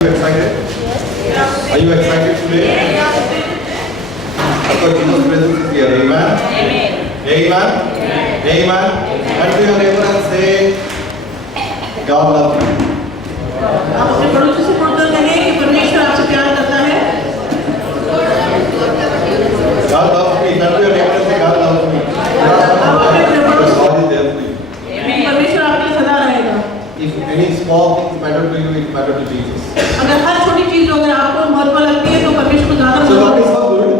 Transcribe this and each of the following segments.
you excited? Yes. Are you excited today? Because Jesus' presence is here. Amen? Amen. Amen? Amen? And to your neighbor and say, God loves you. आप अपने पड़ोसी से बोलकर कहें कि परमेश्वर आपसे प्यार करता है। God loves me. And to your neighbor and say, God loves me. Because God is there for you. परमेश्वर आपके लिए सदा रहेगा। If any small things matter to you, it matters to Jesus. अगर हर छोटी चीज अगर आपको महत्व लगती है तो परमेश्वर को ज़्यादा So God is महत्व so good.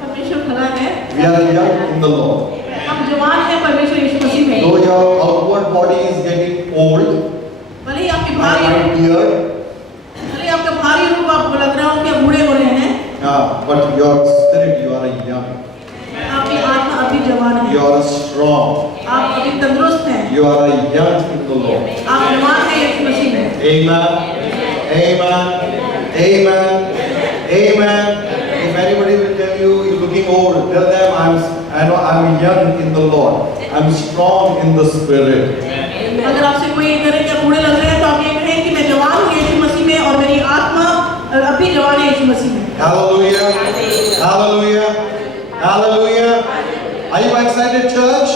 परमेश्वर भला है। We are young in the Lord. हम जवान हैं परमेश्वर यीशु मसीह में। Though your outward body is getting old, भले ही आपकी my भारी dear, भले ही आपका भारी रूप आपको लग रहा हो कि आप बूढ़े हो रहे हैं। but your spirit, you are young. आपकी आत्मा अभी जवान है। You are strong. आप अभी तंदुरुस्त हैं। You are young in the Lord. आप जवान हैं यीशु मसीह में। Amen. Amen. Amen. Amen. If anybody will tell you you're looking old, tell them I'm young in the Lord. I'm strong in the spirit. अगर आपसे कोई ये करे कि आप बूढ़े लग रहे हैं तो आप ये कहें कि मैं जवान हूँ यीशु मसीह में और मेरी आत्मा अभी जवान है यीशु मसीह में। Hallelujah. Hallelujah. Hallelujah. Are you excited, church?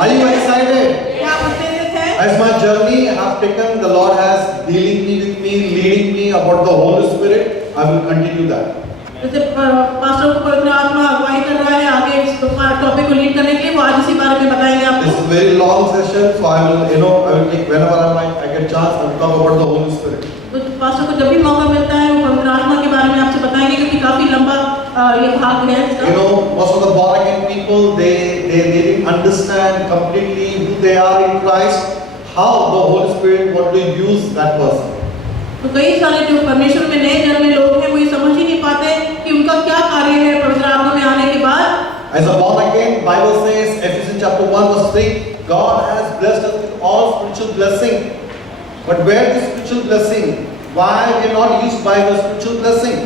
Are you excited? क्या आप उत्तेजित हैं? As my journey have taken, the Lord has dealing me with me, leading me about the Holy Spirit. I will continue that. जैसे pastor को पवित्र आत्मा अगुवाई कर रहा है आगे इस टॉपिक को लीड करने के लिए वो आज इसी बारे में बताएंगे This आपको। is a very long session, so I will take whenever I get chance, I will talk about the Holy Spirit. तो पास्टर को जब भी मौका मिलता है वो पवित्र आत्मा के बारे में आपसे बताएंगे क्योंकि काफी लंबा ये भाग है इसका। Most of the born again people, they didn't understand completely who they are in Christ, how the Holy Spirit want to use that person. तो कई सारे जो परमेश्वर में नए जन्मे लोग हैं वो ये समझ ही नहीं पाते कि उनका क्या कार्य है पवित्र आत्मा में आने के बाद। As a born again, Bible says, Ephesians chapter 1 verse 3, God has blessed us with all spiritual blessing. But where is spiritual blessing? Why we are not used by the spiritual blessing?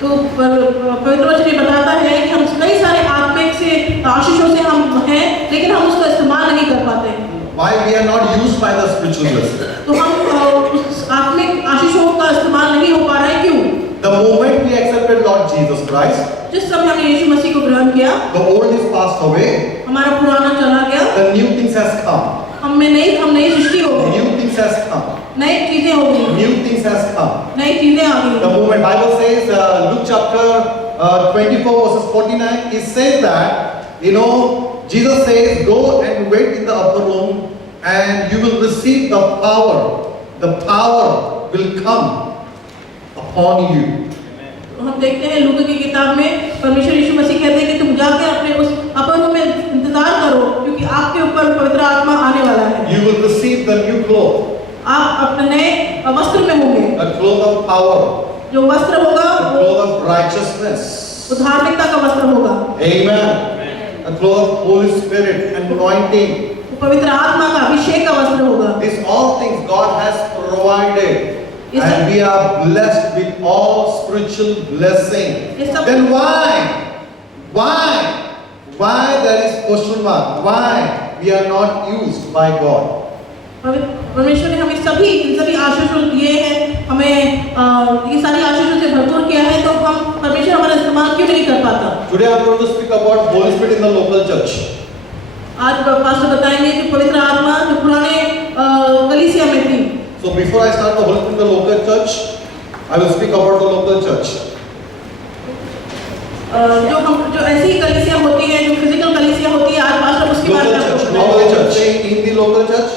तो पवित्र वचन ये बताता है कि हम कई सारे आत्मिक से आशीषों से हम हैं लेकिन हम उसका इस्तेमाल नहीं कर पाते। Why we are not used by the spiritual blessing? तो हम उस आत्मिक आशीषों का इस्तेमाल नहीं हो पा रहे हैं क्यों? The moment we accepted Lord Jesus Christ, जिस समय हमने यीशु मसीह को ग्रहण किया the old is passed away, हमारा पुराना चला गया the new things has come. हम नई सृष्टि हो गई, New things has come. नई चीजें हो गई, New things has come. नई चीजें आ गई। The moment Bible says, Luke chapter 24 verses 49, it says that, Jesus says, go and wait in the upper room and you will receive the power. The power will come upon you. तो हम देखते हैं लूका की किताब में परमेश्वर यीशु मसीह कहते हैं कि तुम जाके अपने उस अपर रूम में इंतजार करो क्योंकि आपके ऊपर पवित्र आत्मा आने वाला है। You will receive the new cloth. आप अपने नए वस्त्र में होंगे। A cloth of power. जो वस्त्र होगा A cloth of righteousness. वो धार्मिकता का वस्त्र होगा। Amen. A cloth of Holy Spirit and anointing. वो पवित्र आत्मा का अभिषेक का वस्त्र होगा। These all things God has provided. And we are blessed with all spiritual blessing. Then why there is question mark? Why we are not used by God? परमेश्वर ने हमें इन सभी आशीषों दिए हैं, हमें ये सारी आशीषों से भरपूर किया है तो हम परमेश्वर हमारा इस्तेमाल क्यों नहीं कर पाता? Today I am going to speak about Holy Spirit in the local church. आज पास्टर बताएंगे कि पवित्र आत्मा जो पुराने कलीसिया में थी। So before I start the Holy Spirit in the local church, I will speak about the local church. जो ऐसी कलीसिया होती है जो फिजिकल कलीसिया होती है आज पास्टर उसके बारे में Local church. Local church. Say in the local church.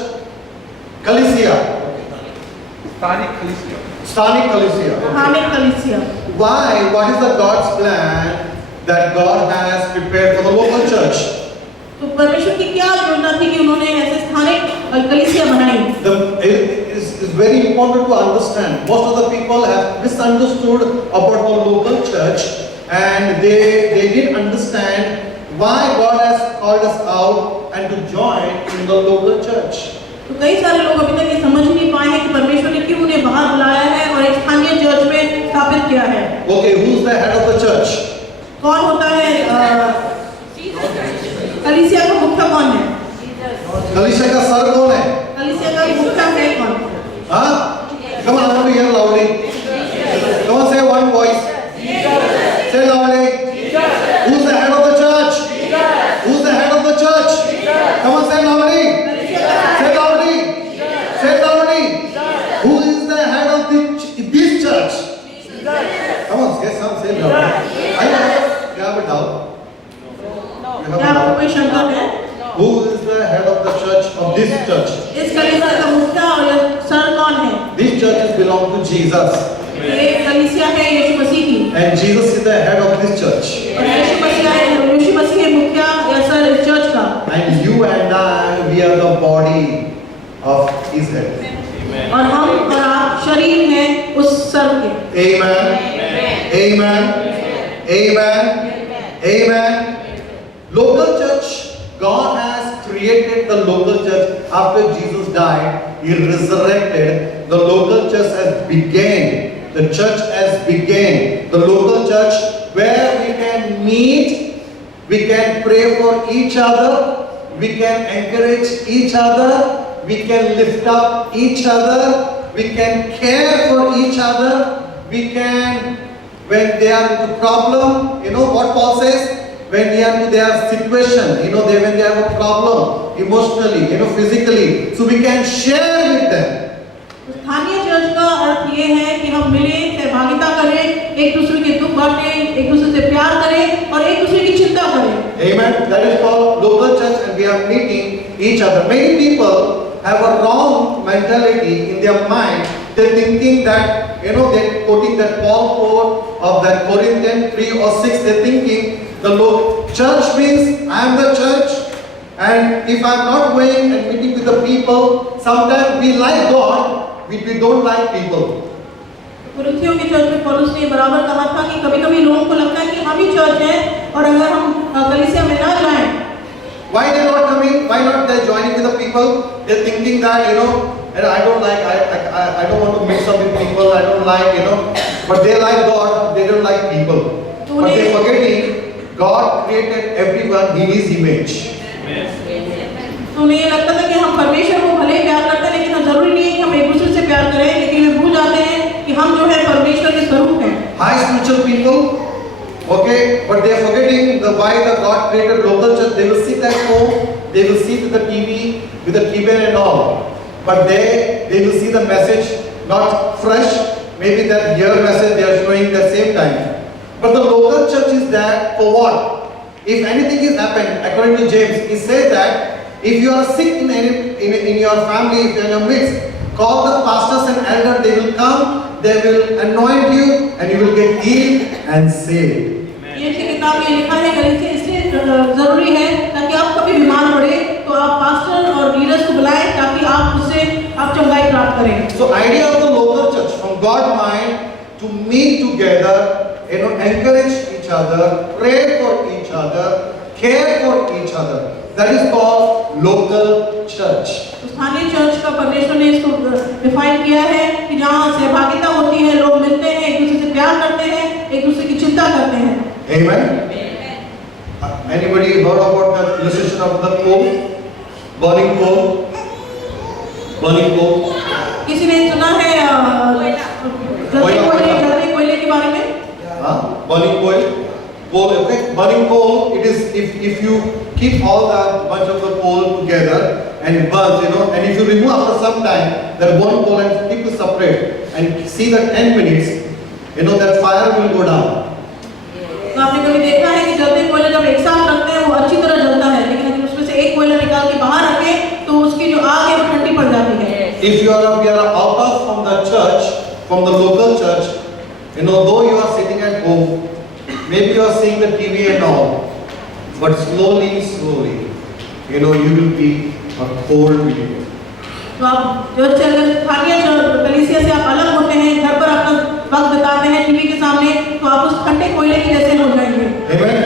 Kalesia. Sthanik Kalesia. स्थानिक कलीसिया। Why? What is the God's plan that God has prepared for the local church? तो परमेश्वर की क्या योजना थी कि उन्होंने ऐसे स्थानिक कलीसिया बनाई? It's very important to understand. Most of the people have misunderstood about the local church and they didn't understand why God has called us out and to join in the local church. तो कई सारे लोग अभी तक ये समझ नहीं पाए हैं कि परमेश्वर ने क्यों उन्हें बाहर बुलाया है और एक स्थानीय चर्च में स्थापित किया है। Okay, who's the head of the church? कौन होता है कलीसिया का मुखिया कौन है? कलीसिया का सर कौन है? कलीसिया का मुखिया है कौन? हाँ? Come on, I want to hear loud. head of the church, of this church? इस कलीसिया का मुखिया और ये सर कौन है? These churches belong to Jesus. ये कलीसिया है यीशु मसीह की। And Jesus is the head of this church. और यीशु मसीह है मुखिया या सर इस चर्च का। And you and I, we are the body of his head. और हम और आप शरीर हैं उस सर के। Amen. Amen. Amen. Amen. Local church, God has created the local church after Jesus died. He resurrected. The local church has begun. The church has begun. The local church where we can meet, we can pray for each other, we can encourage each other, we can lift up each other, we can care for each other, we can, when they are in a problem, you know what Paul says? When they are in their situation, you know, when they have a problem emotionally, you know, physically, so we can share with them. स्थानीय church का अर्थ ये है कि हम मिले, सहभागिता करें, एक दूसरे के दुख बांटें, एक दूसरे से प्यार करें और एक दूसरे की चिंता करें। Amen. That is called local church, and we are meeting each other. Many people have a wrong mentality in their mind. They're thinking that, you know, they're quoting that Paul quote of that Corinthians 3 or 6. They're thinking the church means I am the church, and if I'm not going and meeting with the people, sometimes we like God, we don't like people. कुरिन्थियों की church में पौलुस ने बराबर कहा था कि कभी-कभी लोगों को लगता है कि हम ही चर्च हैं और अगर हम कलीसिया में ना जाएं, Why they not coming? Why not they joining with the people? They're thinking that, you know, and I don't like, I don't want to mix up with people. I don't like, you know, but they like God. They don't like people. But they're forgetting God created everyone in His image. तो उन्हें ये लगता था कि हम परमेश्वर को भले ही प्यार करते हैं, लेकिन जरूरी नहीं है कि हम एक दूसरे से प्यार करें, लेकिन वे भूल जाते हैं कि हम जो है परमेश्वर के स्वरूप हैं। High spiritual people, okay, but they are forgetting the why the God created local church. They will sit at home, they will sit with the TV, with the keyboard and all, but they will see the message not fresh. Maybe that your message they are showing the same time. But the local church is there for what? If anything is happened, according to James, he says that if you are sick in your family, if you are in your midst, call the pastors and elders. They will come, they will anoint you, and you will get healed and saved. ये किताब में लिखा है गलीसिया इसलिए जरूरी है ताकि आप कभी बीमार पड़े तो आप पास्टर और लीडर्स को बुलाएं ताकि आप उससे आप चंगाई प्राप्त करें। So idea of the local church from God mind to meet together, you know, encourage each other, pray for each other, care for each other. That is called local church. स्थानीय चर्च का परमेश्वर ने इसको define किया है कि जहाँ सहभागिता होती है, लोग मिलते हैं, एक दूसरे से प्यार करते हैं, एक दूसरे की चिंता करते हैं। Amen. Anybody heard about the illustration of the coal, burning coal, burning coal? किसी ने सुना है जलते कोयले के बारे में? Burning coal. Coal, okay? Burning coal. It is if you keep all the bunch of the coal together and it burns, you know, and if you remove after some time that one coal and keep it separate and see that 10 minutes, you know, that fire will go down. तो आपने कभी देखा है कि जलते कोयले जब एक साथ रखते हैं वो अच्छी तरह जलता है, लेकिन अगर उसमें से एक कोयला निकाल के बाहर रखें तो उसकी जो आग है वो ठंडी पड़ जाती है। If we are out of from the church, from the local church, you know, though you are sitting at home, maybe you are seeing the TV and all, but slowly, you know, you will be a cold believer. तो आप church से अगर स्थानीय कलीसिया से आप अलग होते हैं, घर पर अपना वक्त बिताते हैं टीवी के सामने, तो आप उस ठंडे कोयले के जैसे हो जाएंगे। Amen.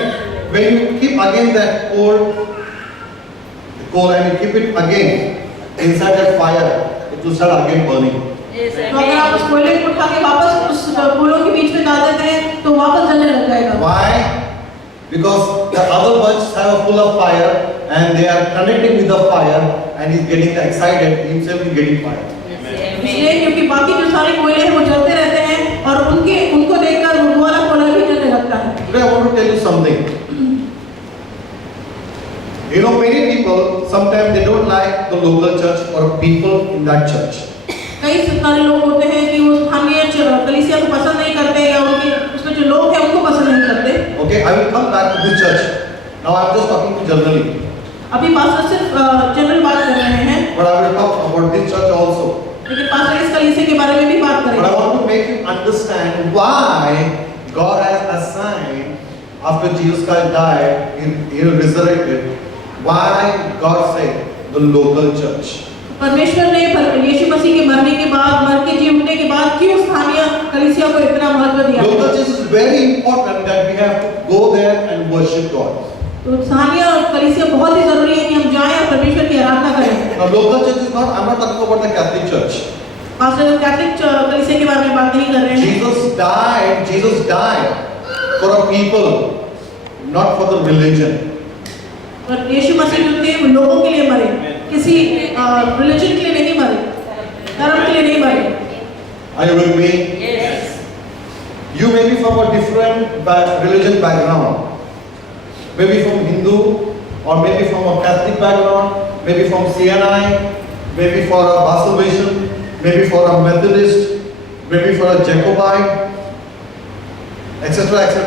When you keep again that coal and you keep it again inside that fire, it will start again burning. तो अगर आप उस कोयले को उठा के वापस उस कोयलों के बीच में डाल देते हैं, तो वापस जलने लग जाएगा। Why? Because the other bunch have full of fire and they are connecting with the fire and he's getting excited, himself is getting fire. इसलिए क्योंकि बाकी जो सारे कोयले हैं वो जलते रहते हैं और उनको देखकर वो वाला कोयला भी जलने लगता है। Today I want to tell you something. You know, many people sometimes they don't like the local church or people in that church. कई सारे लोग होते हैं कि वो स्थानीय कलीसिया को पसंद नहीं करते या उनके उसमें जो लोग हैं उनको पसंद नहीं करते। Okay, I will come back to this church. Now I am just talking to generally. अभी पास्टर सिर्फ Jesus Christ died, he resurrected, why God said the local church? परमेश्वर ने यीशु मसीह के मरने के बाद, मर के जी उठने के बाद क्यों स्थानीय कलीसिया को इतना महत्व दिया? Local church is very important that we have to go there and worship God. तो स्थानीय कलीसिया बहुत ही जरूरी है कि हम जाएं और परमेश्वर की आराधना करें। Now local church is not, I'm not talking about the Catholic Church. Pastor Catholic कलीसिया के बारे में बात नहीं कर रहे हैं। Jesus died for a people, not for the religion. और यीशु मसीह जो थे वो लोगों के लिए मरे, किसी रिलीजन के लिए नहीं मरे, धर्म के लिए नहीं मरे। Are you with me? Yes. You may be from a different religion background. Maybe from Hindu, or maybe from a Catholic background, maybe from CNI, maybe for a Basel, maybe for a Methodist, maybe for a Jacobite, etc. etc.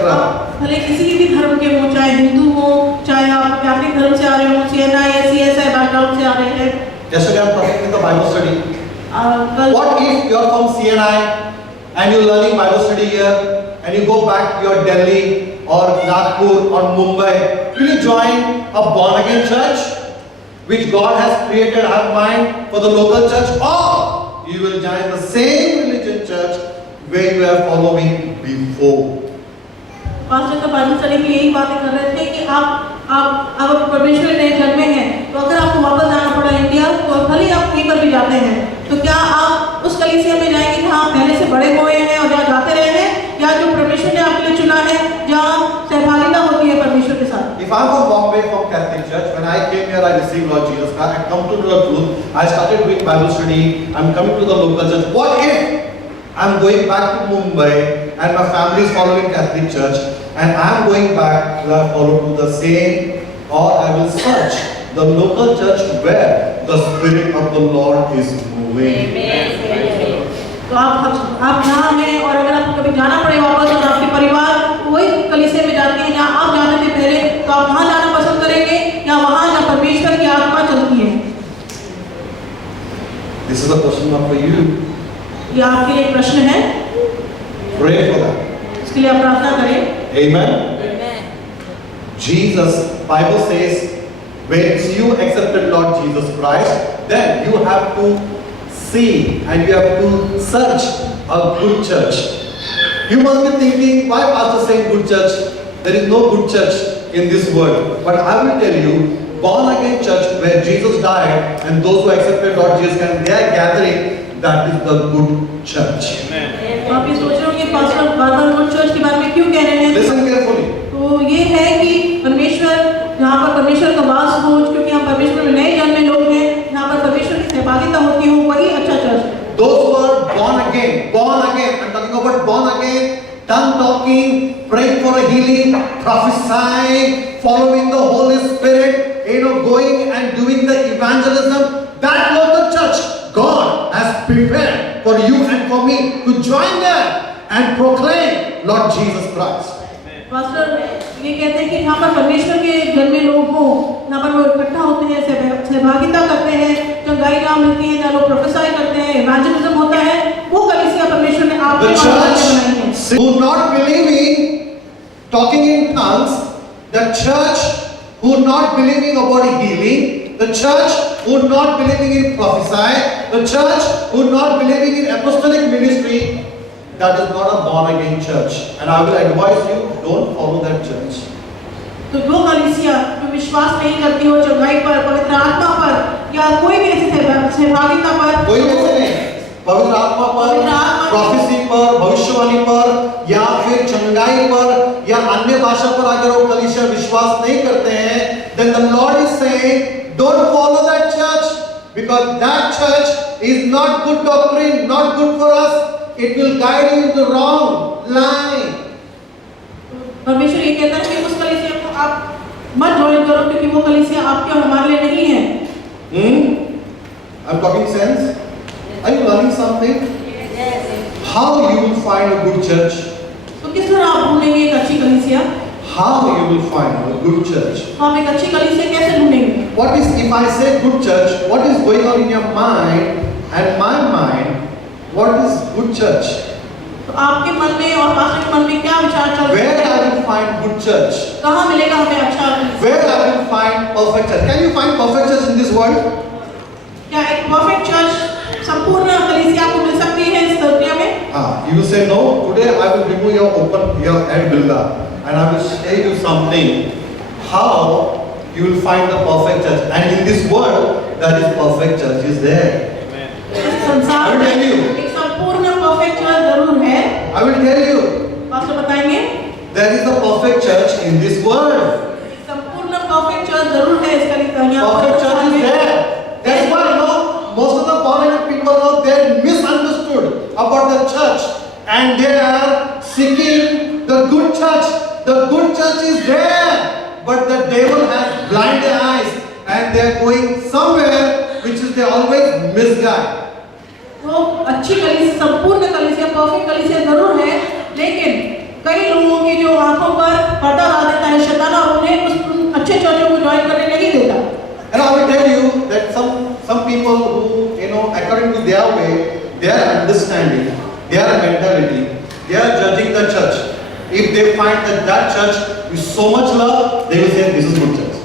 भले किसी भी धर्म के हो, चाहे हिंदू हो, चाहे आप कैथोलिक धर्म से आ रहे हो, CNI या CSI बैकग्राउंड से आ रहे हैं। Yesterday I am talking in the Bible study. कल What if you are from CNI and you are learning Bible study here and you go back to your Delhi or Nagpur or Mumbai? Will you join a born again church which God has created our mind for the local church, or you will join the same religion church where you are following before? Pastor का Bible study में यही बातें कर रहे थे कि आप अगर परमेश्वर ने जन्मे हैं तो अगर आपको वापस जाना पड़ा इंडिया तो भले आप कहीं पर भी जाते हैं तो क्या आप उस कलीसिया में जाएंगे जहाँ आप पहले से बड़े हुए हैं और जहाँ जाते रहे हैं, या जो परमेश्वर ने आपके लिए चुना है जहाँ सहभागिता होती है परमेश्वर के साथ? If I'm from Bombay, from Catholic Church, when I came here, I received Lord Jesus Christ. I come to know the truth. I started doing Bible study. I'm coming to the local church. What if I'm going back to Mumbai and my family is following Catholic Church and I'm going back to follow to the same, or I will search the local church where the Spirit of the Lord is moving? तो आप यहाँ हैं और अगर आपको कभी जाना पड़े वापस और आपके परिवार वही कलीसिया में जाते हैं जहाँ आप जाते थे पहले, तो आप वहाँ जाना पसंद करेंगे या वहाँ जहाँ परमेश्वर की आत्मा चलती है? This is a question mark for you. ये आपके लिए एक प्रश्न है, Pray for that. इसके लिए आप प्रार्थना करें। Amen. Jesus, Bible says, when you accepted Lord Jesus Christ, then you have to see and you have to search a good church. You must be thinking, why pastor saying good church? There is no good church in this world. But I will tell you, born again church where Jesus died and those who accepted Lord Jesus Christ, they are gathering, that is the good church. तो आप ये सोच रहे होंगे pastor बार-बार good church के बारे में क्यों कह रहे हैं? Listen carefully. तो ये है कि परमेश्वर, जहाँ पर परमेश्वर का वास हो, क्योंकि हम परमेश्वर में नए जन्मे लोग हैं, जहाँ पर परमेश्वर की सहभागिता होती हो, वही अच्छा चर्च है। Those who are born again, I'm talking about born again, tongue talking, praying for a healing, prophesying, following the Holy Spirit, going and doing the evangelism, that local church, God has prepared for you and for me to join them and proclaim Lord Jesus Christ. Pastor ये कहते हैं कि यहाँ पर परमेश्वर के जन्मे लोग हो, यहाँ पर वो इकट्ठा होते हैं, सहभागिता करते हैं, चंगाई जहाँ मिलती है, जहाँ लोग प्रोफेसाई करते हैं, इवेंजलिज्म होता है, वो कलीसिया परमेश्वर ने आपके The बनाई है। church who not believing, talking in tongues, the church who not believing about healing, the church who not believing in prophesy, the church who not believing in apostolic ministry, that is not a born again church. And I will advise you, don't follow that church. तो जो कलीसिया जो विश्वास नहीं करती हो चंगाई पर, पवित्र आत्मा पर या कोई भी ऐसी सहभागिता पर, कोई वैसे नहीं, पवित्र आत्मा पर, प्रोफेसी पर, भविष्यवाणी पर, या फिर चंगाई पर, या अन्य भाषा पर अगर वो कलीसिया विश्वास नहीं करते हैं, then the Lord is saying, don't follow that church, because that church is not good doctrine, not good for us. It will guide you in the wrong line. परमेश्वर ये कहता है कि उस कलीसिया को आप मत ज्वाइन करो क्योंकि वो कलीसिया आपके और हमारे लिए नहीं है। I'm talking sense? Are you learning something? Yes. How you will find a good church? तो किस तरह आप ढूंढेंगे एक अच्छी कलीसिया? How you will find a good church? तो हम एक अच्छी कलीसिया कैसे ढूंढेंगे? What is, if I say good church, what is going on in your mind and my mind? What is good church? तो आपके मन में और पास्टर के मन में क्या विचार चल Where रहे I हैं? will find good church? कहाँ मिलेगा हमें अच्छा? Where I will find perfect church? Can you find perfect church in this world? क्या एक परफेक्ट चर्च संपूर्ण कलीसिया आपको मिल सकती है इस दुनिया में? You will say no. Today I will remove your head, Bilga, and I will tell you something. How you will find the perfect church? And in this world, that is perfect church is there. इस संसार I will tell you. में एक संपूर्ण perfect church जरूर है। I will tell you. Pastor बताएंगे? There is a perfect church in this world. एक संपूर्ण परफेक्ट चर्च जरूर है इस कलीसिया Perfect church is there. That's why most of the foreign people they misunderstood about the church and they are seeking the good church. The good church is there, but the devil has blinded their eyes and they are going somewhere which is they always misguide. वो अच्छी कलीसिया संपूर्ण कलीसिया perfect कलीसिया जरूर है, लेकिन कई लोगों की जो आंखों पर पर्दा डाल देता है शैतान और उन्हें उस अच्छे चर्चों को ज्वाइन करने नहीं देता। And I will tell you that some people who according to their way, their understanding, their mentality, they are judging the church. If they find that church is so much love, they will say this is good church.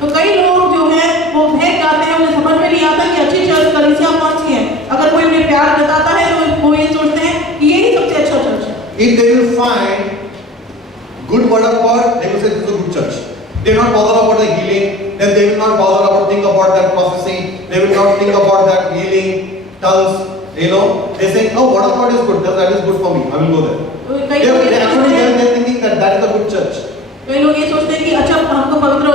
तो कई लोग जो हैं वो भेद जाते हैं, उन्हें समझ में नहीं आता कि अच्छी चर्च कलीसिया कौन सी है। अगर कोई उन्हें प्यार जताता है तो वो ये सोचते हैं कि यही सबसे अच्छा चर्च है। If they will find good word of God, they will say this is a good church. They will not bother about the healing, then they will not bother about think about that prophecy, they will not think about that healing, tongues, they say, oh, word of God is good, that is good for me, I will go there. तो कई लोग ये सोचते हैं, They are thinking that is a good church. कई लोग ये सोचते हैं कि अच्छा हमको पवित्र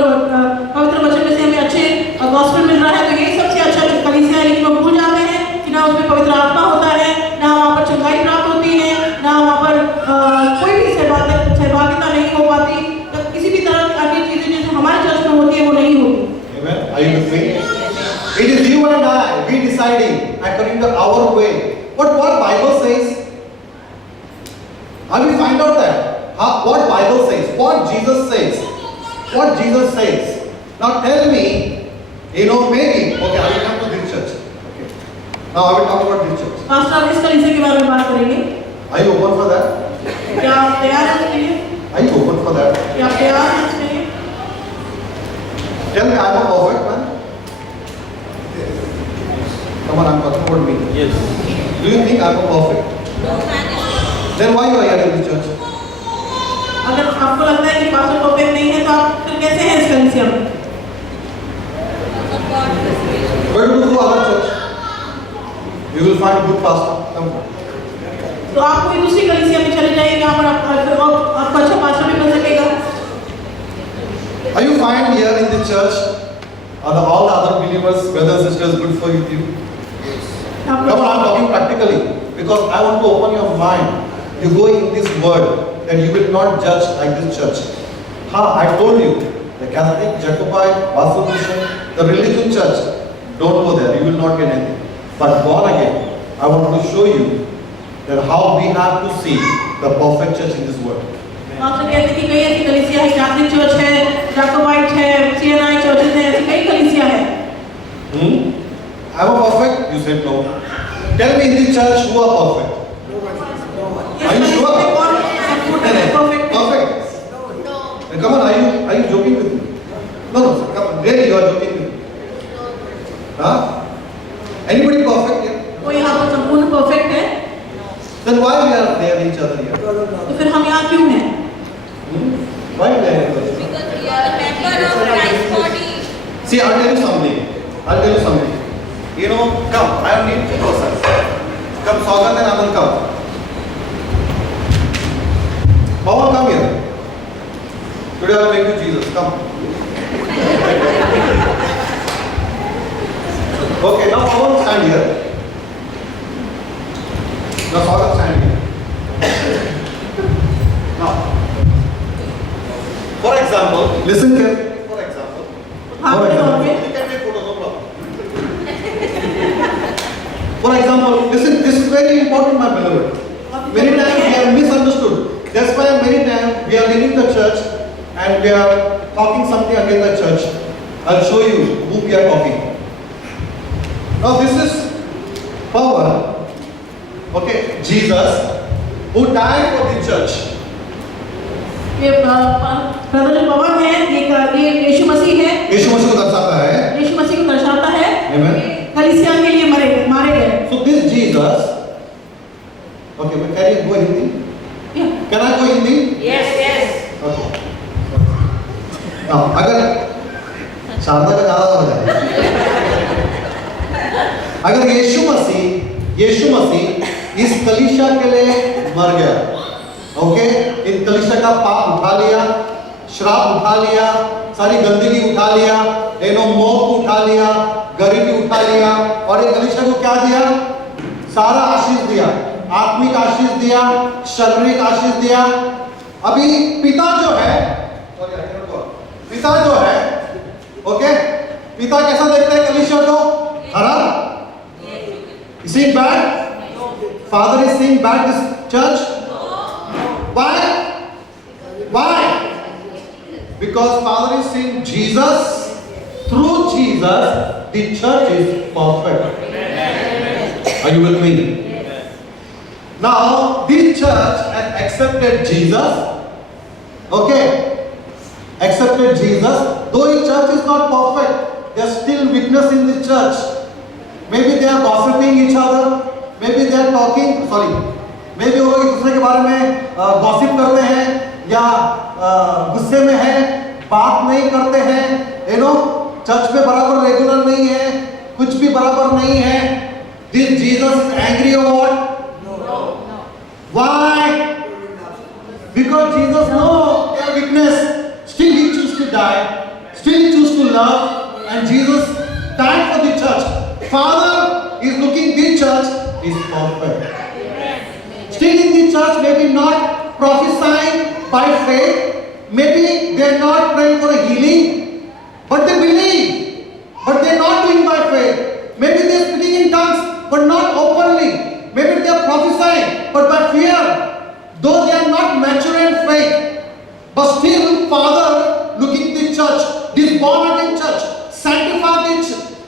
वचन में से हमें अच्छे गॉस्पेल मिल रहा है तो यही सबसे अच्छा कलीसिया है, लेकिन वो भूल जाते हैं कि ना उसमें पवित्र आत्मा होता है, ना वहाँ पर चंगाई प्राप्त होती है, ना वहाँ पर कोई भी सहभागिता नहीं हो पाती, तो किसी भी तरह की अन्य चीजें जो हमारे चर्च में होती है वो नहीं होती। Amen. Are you with me? It is you and I, we deciding according to our way. What Bible says? Have you find out that? What Bible says? What Jesus says? What Jesus says? Now tell me, maybe, okay, I will come to this church. Okay. Now I will talk about this church. Pastor इस कलीसिया के बारे में बात करेंगे। Are you open for that? क्या आप तैयार हैं इसके लिए? Are you open for that? क्या आप तैयार हैं इसके लिए? Tell me, I am a perfect man. Come on, I am talking about me. Yes. Do you think I am a perfect? Then why you are here in this church? अगर आपको लगता है कि पास्टर परफेक्ट नहीं है तो आप फिर कैसे हैं इस कलीसिया में? Where do you go other church? You will find good pastor. Come on. तो आप कोई दूसरी कलीसिया में चले जाइए जहाँ पर आपको अच्छा पास्टर भी मिल सकेगा। Are you find here in the church? Are all the other believers, brothers and sisters, good for you? Come on, I'm talking practically because I want to open your mind. You go in this word that you will not judge like this church. I told you, the Catholic, Jacobite, Vasu Mission, the religion church, don't go there. You will not get anything. But born again, I want to show you that how we have to see the perfect church in this world. Pastor कहते हैं कि कई ऐसी कलीसिया है, Catholic church है, Jacobite है, CNI churches हैं, ऐसी कई कलीसिया है। Am I perfect? You said no. Tell me in this church who are perfect. Are you sure? Perfect. Perfect. Come on, are you joking with me? No, sir, come on. Really, you are joking with me. Anybody perfect here? कोई यहाँ पर संपूर्ण perfect है? Then why we are there each other here? तो फिर हम यहाँ क्यों हैं? Why we are here? Because we are a member of Christ's body. See, I'll tell you something. Come, I need two persons. Come, Sagan and Anand, come. Pawan, come here. Today I will make you Jesus. Come. Okay, now Pawan, stand here. Now Sagan, stand here. Now, for example, listen carefully. For example, you can make photos, no problem. For example, listen, this is very important, my beloved. Many times we are misunderstood. That's why many times we are leaving the church and we are talking something against the church. I'll show you who we are talking. Now this is power. Okay, Jesus who died for the church. ये brother जो पवन है, ये यीशु मसीह है, यीशु मसीह को दर्शाता है। यीशु मसीह को दर्शाता है। Amen. कलीसिया के लिए मारे गए। So this Jesus, okay, but can you go Hindi? Yeah. Can I go Hindi? Yes. Okay. Now, अगर शारदा का ज़्यादा हो जाए, अगर यीशु मसीह इस कलीसिया के लिए मर गया, ओके, इन कलीसिया का पाप उठा लिया, श्राप उठा लिया, सारी गंदगी उठा लिया, मौत उठा लिया, गरीबी उठा लिया, और एक कलीसिया को क्या दिया? सारा आशीष दिया, आत्मिक आशीष दिया, शारीरिक आशीष दिया। अभी पिता जो है, ओके, पिता कैसा देखता है कलीसिया को? खराब। Is it bad? Father is seeing bad this church? Why? Because Father is seeing Jesus. Through Jesus, the church is perfect. Are you with me? Now, this church has accepted Jesus. Okay? Accepted Jesus. Though the church is not perfect, they are still witness in the church. Maybe they are gossiping each other. Maybe they are talking. Maybe वो लोग एक दूसरे के बारे में gossip करते हैं या गुस्से में है, बात नहीं करते हैं, चर्च में बराबर रेगुलर नहीं है, कुछ भी बराबर नहीं है। This Jesus is angry or what? No. Why? Because Jesus knows they are witness. Still he choose to die. Still he choose to love, and Jesus died for the church. Father is looking this church is perfect. Still in the church, maybe not prophesying by faith, maybe they are not praying for a healing, but they believe, but they are not doing by faith. Maybe they are speaking in tongues, but not openly. Maybe they are prophesying, but by fear, though they are not mature in faith. But still, Father looking the church, this born again church, sanctify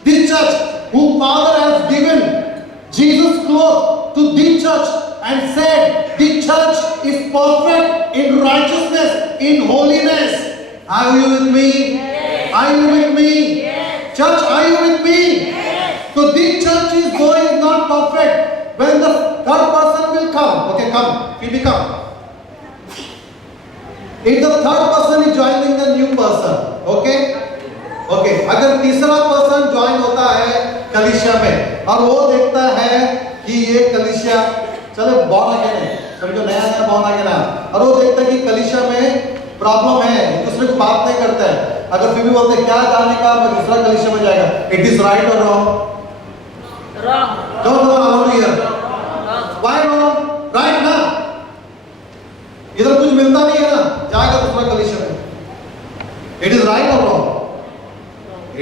this church, whom Father has given Jesus' cloth to the church and said, the church is perfect in righteousness, in holiness. Are you with me? Yes. Are you with me? Yes. Church, are you with me? Yes. So this church is going not perfect. When the third person will come, okay, come, Phoebe, come. If the third person is joining the new person, okay? Okay, अगर तीसरा person join होता है कलीसिया में और वो देखता है कि ये कलीसिया चलो बॉर्न अगेन है, समझो नया बॉर्न अगेन है, और वो देखता है कि कलीसिया में प्रॉब्लम है, एक दूसरे को बात नहीं करता है, अगर फिर भी बोलते क्या जाने का मैं दूसरा कलीसिया में जाएगा, इट इज राइट और wrong? Don't know allowed here. Why wrong? Right ना, इधर कुछ मिलता नहीं है ना, जाएगा दूसरा कलीसिया में, इट इज राइट और wrong?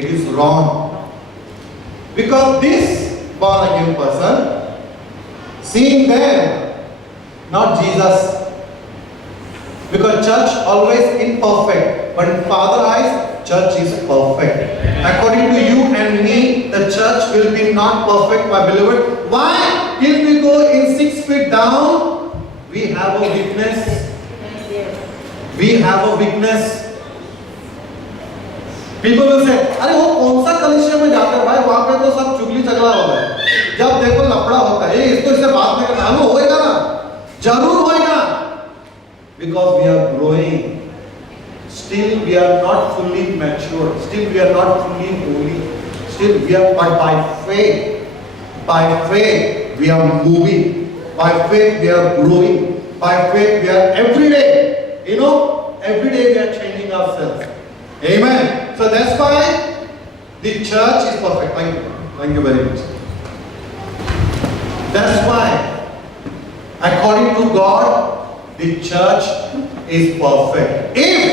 It is wrong. Because this born again person, seeing them, not Jesus. Because church always imperfect, but in Father's eyes, church is perfect. According to you and me, the church will be not perfect, my beloved. Why? Till we go in 6 feet down, we have a weakness. We have a weakness. People will say, अरे वो कौन सा कलीसिया में जाते हैं भाई, वहाँ पे तो सब चुगली चगला होता है, जब देखो लफड़ा होता है, इसको इससे बात नहीं करना, हमें होएगा ना, जरूर होएगा, because we are growing, still we are not fully mature, still we are not fully holy, still we are, but by faith we are moving, by faith we are growing, by faith we are every day, every day we are changing ourselves. Amen. So that's why the church is perfect. Thank you very much. That's why, according to God, the church is perfect. If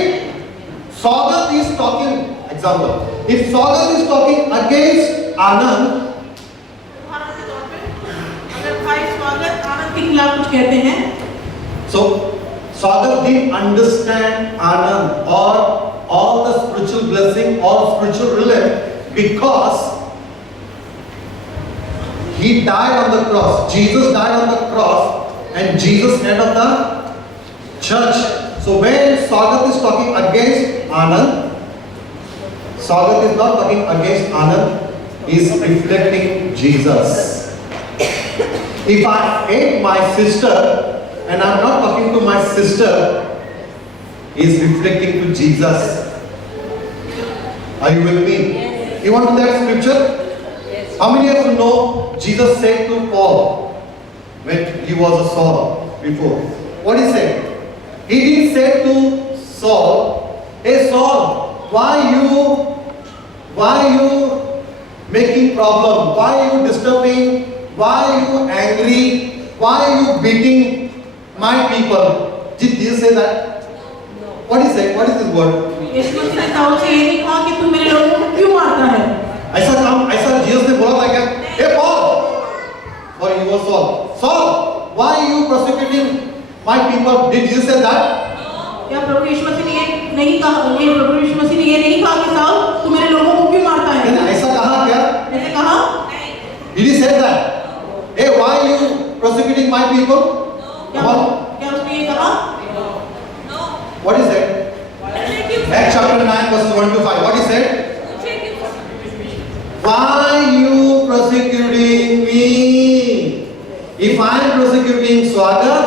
Sagat is talking, example, if Sagat is talking against Anand, अगर भाई स्वागत आनंद के खिलाफ कुछ कहते हैं, so Sagat didn't understand Anand or all the spiritual blessing or spiritual relief because he died on the cross. Jesus died on the cross and Jesus head of the church. So when Swagat is talking against Anand, Swagat is not talking against Anand, he is reflecting Jesus. If I hate my sister and I am not talking to my sister, he is reflecting to Jesus. Are you with me? Yes. You want that scripture? Yes. How many of you know Jesus said to Paul when he was a Saul before? What he said? He didn't say to Saul, "Hey Saul, why you making problem? Why are you disturbing? Why are you angry? Why are you beating my people?" Did Jesus say that? What he said? What is this word? यीशु मसीह ने Saul से ये नहीं कहा कि तू मेरे लोगों को क्यों मारता है। ऐसा जीसस ने बोला था क्या? Hey Paul, or he was Saul. Saul, why are you persecuting my people? Did Jesus say that? क्या प्रभु यीशु मसीह ने ये नहीं कहा? ये प्रभु यीशु मसीह ने ये नहीं कहा कि साउल तू मेरे लोगों को क्यों मारता है? मैंने ऐसा कहा क्या? मैंने कहा Did he say that? Hey, why are you persecuting my people? क्या उसने ये कहा? What he said? Acts chapter 9 verses 1 to 5. What he said? Why you persecuting me? If I am persecuting Swagat,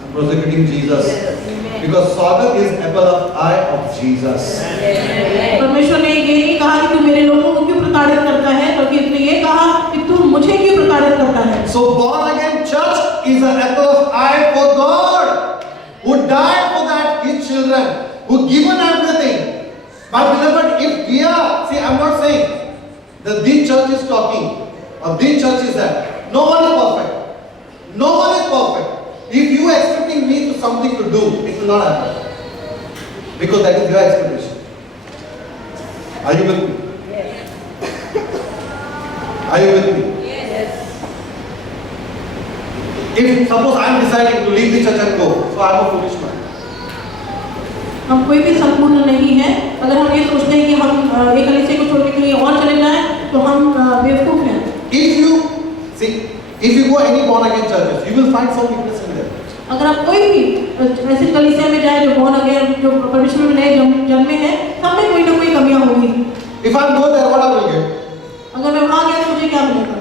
I am persecuting Jesus. Because Swagat is apple of eye of Jesus. परमेश्वर ने ये नहीं कहा कि तू मेरे लोगों को क्यों प्रताड़ित करता है, बल्कि उसने ये कहा कि तू मुझे क्यों प्रताड़ित करता है। So born again church is an apple of eye for God, who died for that his children, who given everything. My beloved, if we are, see, I'm not saying that this church is talking, or this church is that. No one is perfect. No one is perfect. If you are expecting me to something to do, it will not happen. Because that is your expectation. Are you with me? Are you with me? If suppose I am deciding to leave the church and go, so I am a foolish man. हम कोई भी संपूर्ण नहीं है। अगर हम ये सोचते हैं कि हम एक कलीसिया को छोड़ के कहीं और चले जाएं, तो हम बेवकूफ हैं। If you see, if you go any born again churches, you will find some weakness in them. अगर आप कोई भी ऐसी कलीसिया में जाए जो born again, जो परमेश्वर में नए जन्मे हैं, सब में कोई ना कोई कमियां होगी। If I go there, what I will get? अगर मैं वहाँ गया तो मुझे क्या मिलेगा?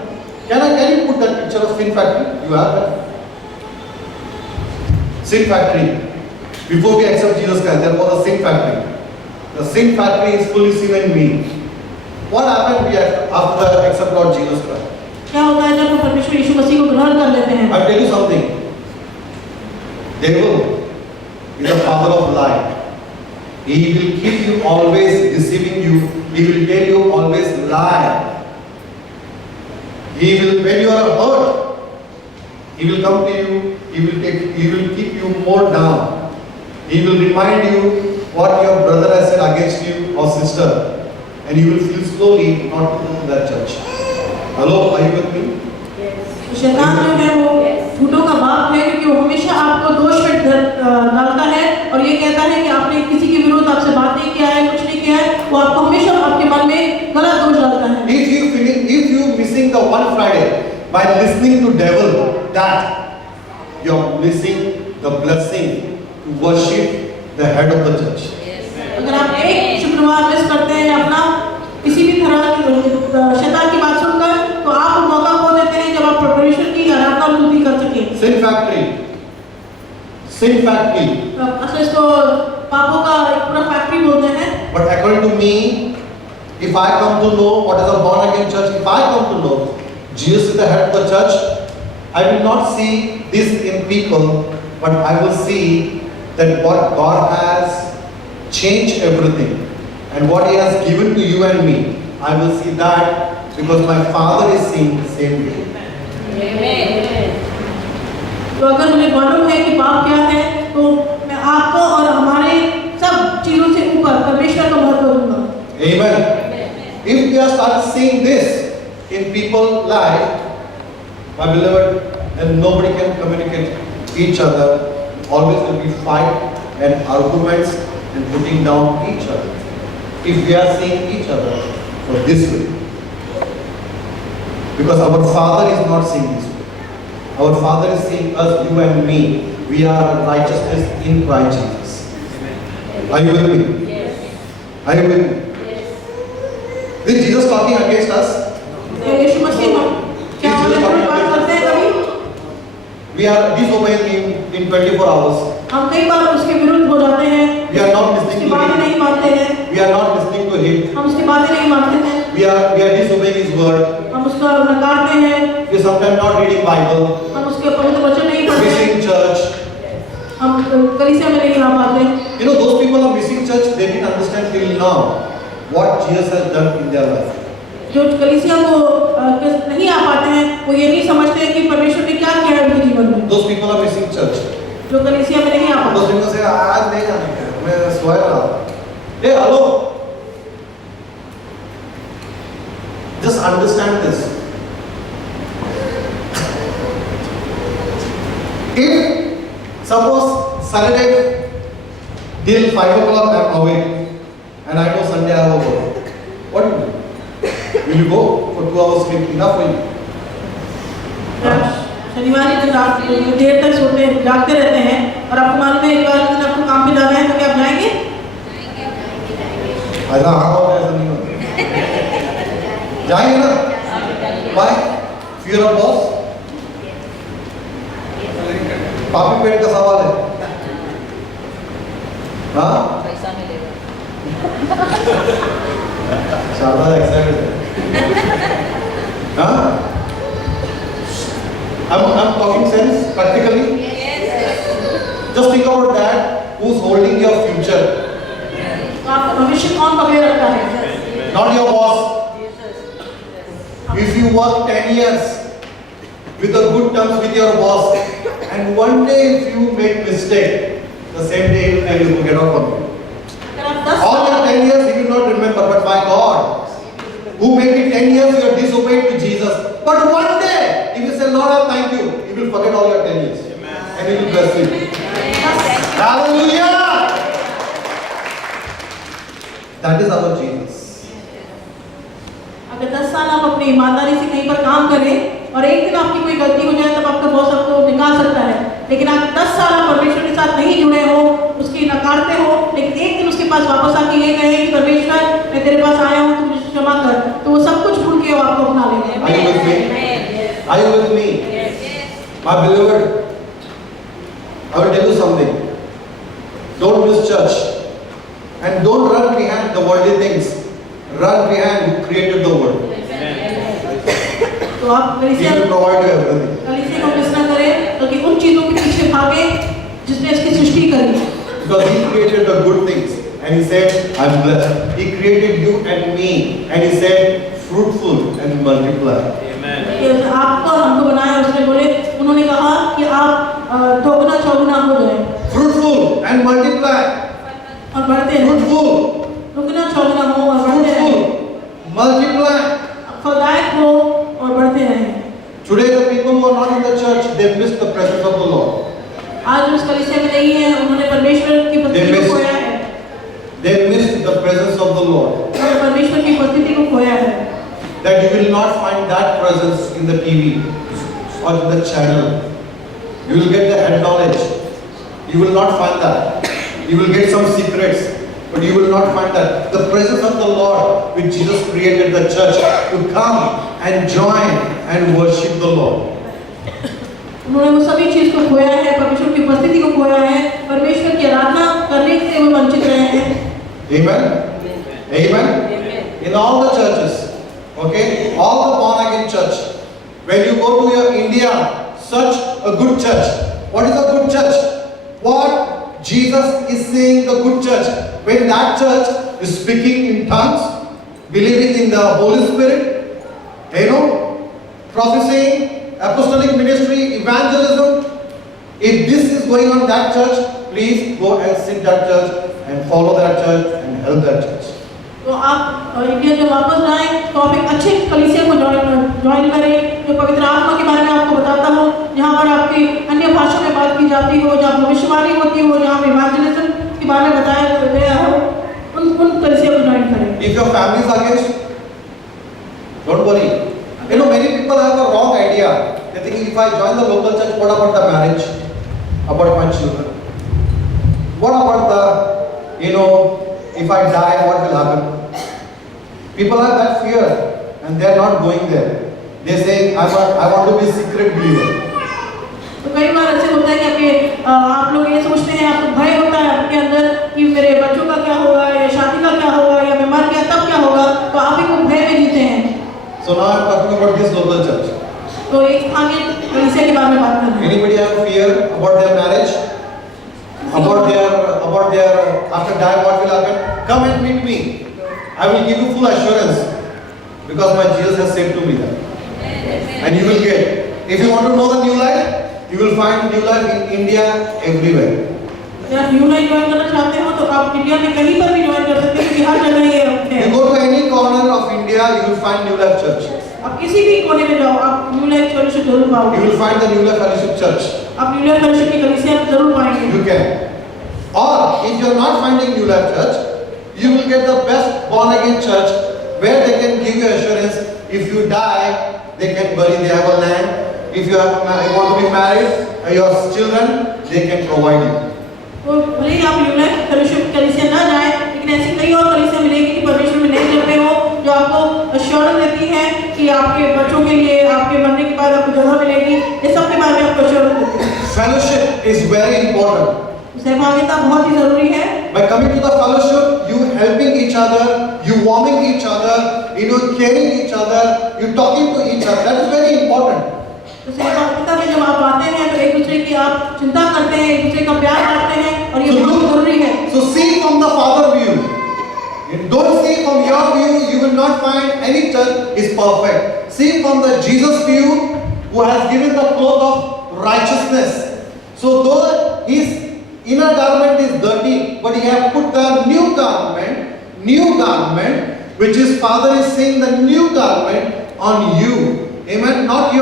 Can you put that picture of sin factory? You have that? Sin factory. Before we accept Jesus Christ, there was a sin factory. The sin factory is fully sin in me. What happened after accept Lord Jesus Christ? क्या होता है जब हम परमेश्वर यीशु मसीह को ग्रहण कर लेते हैं? I'll tell you something. Devil is the father of lie. He will keep you always deceiving you. He will tell you always lie. He will, when you are hurt, he will come to you. He will keep you more down. He will remind you what your brother has said against you or sister, and you will feel slowly not to go to that church. Hello, are you with me? शैतान जो है वो झूठों का बाप है, क्योंकि वो हमेशा आपको दोष में डालता है और ये कहता है कि आपने किसी के विरुद्ध आपसे बात नहीं किया है, कुछ नहीं किया है। वो आपको हमेशा आपके मन में गलत दोष डालता है। If you missing the one Friday by listening to devil, that you are missing the blessing to worship the head of the church. अगर आप एक शुक्रवार मिस करते हैं अपना किसी भी तरह की शैतान की बात सुनकर, तो आप मौका खो देते हैं जब आप परमेश्वर की आराधना और स्तुति कर सकें। Sin factory. Sin factory. असल इसको पापों का एक पूरा फैक्ट्री बोलते हैं। But according to me, if I come to know what is a born again church, if I come to know Jesus is the head of the church, I will not see this in people, but I will see that what God has changed everything and what He has given to you and me. I will see that because my Father is seeing the same way. तो अगर मुझे मालूम है कि पाप क्या है, तो मैं आपको और हमारे सब चीजों से ऊपर परमेश्वर का महत्व दूंगा। Amen. If we are start seeing this in people's life, my beloved, then nobody can communicate each other. Always will be fight and arguments and putting down each other. If we are seeing each other for this way, because our Father is not seeing this way. Our Father is seeing us, you and me. We are righteousness in Christ Jesus. Are you with me? Yes. Are you with me? Is Jesus talking against us? यीशु मसीह क्या हमारे विरुद्ध बात करते हैं कभी? We are disobeying Him in 24 hours. हम कई बार उसके विरुद्ध हो जाते हैं। We are not उसकी listening to बातें Him. नहीं मानते हैं। We are not listening to Him. हम उसकी बातें नहीं मानते हैं। We are disobeying His word. हम उसका नकारते हैं। We are sometimes not reading Bible. हम उसके पवित्र वचन नहीं पढ़ते। Missing church. हम कलीसिया में नहीं आ पाते। You know, those people are missing church. They didn't understand till now what Jesus has done in their life. जो कलीसिया को नहीं आ पाते हैं, वो ये नहीं समझते हैं कि परमेश्वर ने क्या किया है उनके जीवन में। Those people are missing church. जो कलीसिया में नहीं आ पाते। Those people say, आज नहीं जाने का, मैं सोया रहा। Hey, hello. Just understand this. If suppose Saturday till 5 o'clock I'm awake and I know Sunday I have a work, what will you do? Will you go for 2 hours sleep? Enough for you? शनिवार के दिन रात देर तक सोते जागते रहते हैं और आपको मालूम है एक बार दिन आपको काम पे जाना है तो क्या आप जाएंगे? ऐसा हाँ होता है, ऐसा नहीं होता। जाएंगे ना? Why? Fear of boss? पापी पेट का सवाल है। हाँ? पैसा मिलेगा। शारदा एक्साइटेड है। हाँ? I'm talking sense practically. Yes. Just think about that. Who's holding your future? आपका भविष्य कौन पकड़े रखता है? Not your boss. If you work 10 years with a good terms with your boss, and one day if you make mistake, the same day he will tell you to get off on you. अगर आप 10 All your 10 years he will not remember, but by God, who made it 10 years you are disobeyed to Jesus. But one day he will say, Lord, I thank you. He will forget all your 10 years. And he will bless you. Hallelujah! That is our Jesus. अगर 10 साल आप अपनी ईमानदारी से कहीं पर काम करें और एक दिन आपकी कोई गलती हो जाए तब आपका बॉस आपको निकाल सकता है, लेकिन आप 10 साल आप परमेश्वर के साथ नहीं जुड़े हो, उसकी नकारते हो, लेकिन एक दिन उसके पास वापस आके ये कहे कि परमेश्वर मैं तेरे पास आया हूँ, तू मुझे क्षमा कर, तो वो सब कुछ भूल के वो आपको अपना लेंगे। Are you with me? Are you with me? My beloved, I will tell you something. Don't miss church. And don't run behind the worldly things. Run behind who created the world. तो आप He कलीसिया will provide you everything. को miss ना करें, बल्कि उन चीजों के पीछे भागे जिसने इसकी सृष्टि करी। Because He created the good things. And He said, I'm blessed. He created you and me. And He said, fruitful and multiply. कि आपको और हमको बनाया, उसने बोले, उन्होंने कहा कि आप दोगुना चौगुना हो जाए Fruitful and multiply. और बढ़ते हैं, Fruitful. दोगुना चौगुना हो और बढ़ते रहें, Fruitful. Multiply. फलदायक हो और बढ़ते रहें। Today the people who are not in the church, they miss the presence of the Lord. आज उस कलीसिया में नहीं है, उन्होंने परमेश्वर की उपस्थिति को खोया है, They miss the presence of the Lord. उन्होंने परमेश्वर की उपस्थिति को खोया है। That you will not find that presence in the TV or in the channel. You will get the head knowledge. You will not find that. You will get some secrets, but you will not find that. The presence of the Lord, which Jesus created the church to come and join and worship the Lord. उन्होंने वो सभी चीज को खोया है, परमेश्वर की उपस्थिति को खोया है, परमेश्वर की आराधना करने से वो वंचित रहे हैं। Amen? Amen? In all the churches, okay, all the born again church, when you go to your India, such a good church. What is a good church? What Jesus is saying the good church. When that church is speaking in tongues, believing in the Holy Spirit, prophesying, apostolic ministry, evangelism, if this is going on that church, please go and sit that church and follow that church and help that church. तो आप India जब वापस जाएं तो आप एक अच्छे कलीसिया को ज्वाइन करें जो पवित्र आत्मा के बारे में आपको बताता हो, जहाँ पर आपकी अन्य भाषा में बात की जाती हो, जहाँ भविष्यवाणी होती हो, जहाँ इवेंजलिज्म के बारे में बताया गया हो, उन कलीसिया को ज्वाइन करें। If your family is against, don't worry. Many people have a wrong idea they're thinking, if I join the local church, what about the marriage? About my children? What about the, if I die, what will happen? People have that fear and they are not going there. They say, I want to be a secret believer. तो कई बार ऐसे होता है कि आप लोग ये सोचते हैं, आपको भय होता है आपके अंदर कि मेरे बच्चों का क्या होगा, या शादी का क्या होगा, या मैं मर गया तब क्या होगा, तो आप ही को भय में जीते हैं। So now I'm talking about this local church. तो एक स्थानीय कलीसिया के बारे में बात कर रहे हैं। Anybody have fear about their marriage? About their after die what will happen? Come and meet me. I will give you full assurance because my Jesus has said to me that. And you will get. If you want to know the new life, you will find new life in India everywhere. अगर आप new life join करना चाहते हो तो आप India में कहीं पर भी ज्वाइन कर सकते हैं, क्योंकि हर जगह ये है। You go to any corner of India, you will find New Life Church. आप किसी भी कोने में जाओ, आप न्यू लाइफ फेलोशिप जरूर पाओगे। You will find the New Life Fellowship Church. आप न्यू लाइफ फेलोशिप की कलीसिया जरूर पाएंगे। You can. Or if you are not finding New Life Church, you will get the best born again church where they can give you assurance. If you die, they can bury. They have a land. If you want to be married, your children, they can provide you. तो भले ही आप new life fellowship कलीसिया ना जाए, लेकिन ऐसी कई और कलीसिया मिलेगी कि परमेश्वर में नहीं करते हो, जो आपको अश्योरेंस देती है कि आपके बच्चों के लिए आपके मरने के बाद आपको जगह मिलेगी। ये सब के बारे में आपको अश्योरेंस देती है। Fellowship is very important. सहभागिता बहुत ही जरूरी है। By coming to the fellowship, you helping each other, you warming each other, caring each other, you talking to each other. That is very important. तो सहभागिता में जब आप आते हैं तो एक दूसरे की आप चिंता करते हैं, एक दूसरे का प्यार करते हैं, और ये बहुत जरूरी है। So see from the Father view. Don't see from your view. You will not find any church is perfect. See from the Jesus view, who has given the cloth of righteousness. So though his inner garment is dirty, but he has put the new garment, which is Father is saying the new garment on you. Amen. Not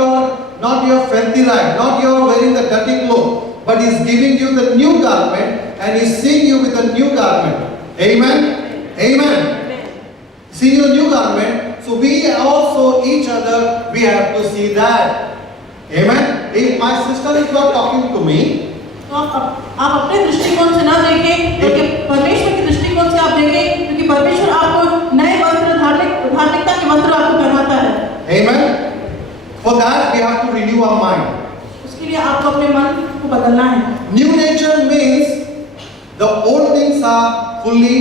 your filthy rag, not your wearing the dirty clothes, but He's giving you the new garment and He's seeing you with the new garment. Amen? Amen. Seeing the new garment, so we also each other, we have to see that. Amen? If my sister is not talking to me, तो आप अपने दृष्टिकोण से ना देखें, बल्कि परमेश्वर के दृष्टिकोण से आप देखें, क्योंकि परमेश्वर आपको नए वस्त्र, धार्मिकता के वस्त्र आपको पहनाता है। Amen? For that we have to renew our mind. उसके लिए आपको अपने मन को बदलना है। New nature means the old things are fully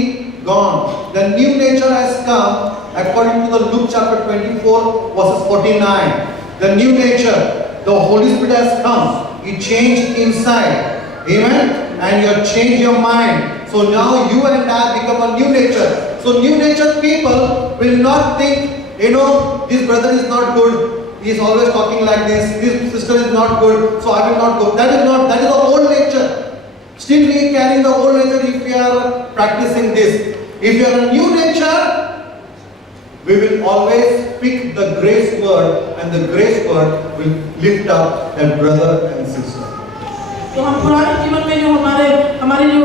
gone. The new nature has come according to the Luke chapter 24 verses 49. The new nature, the Holy Spirit has come. He changed inside. Amen. And you have changed your mind. So now you and I become a new nature. So new nature people will not think, this brother is not good. He is always talking like this sister is not good, so I will not go. That is the old nature. Still we are carrying the old nature if we are practicing this. If you are a new nature, we will always pick the grace word, and the grace word will lift up a brother and sister. तो हम पुराने जीवन में जो हमारे जो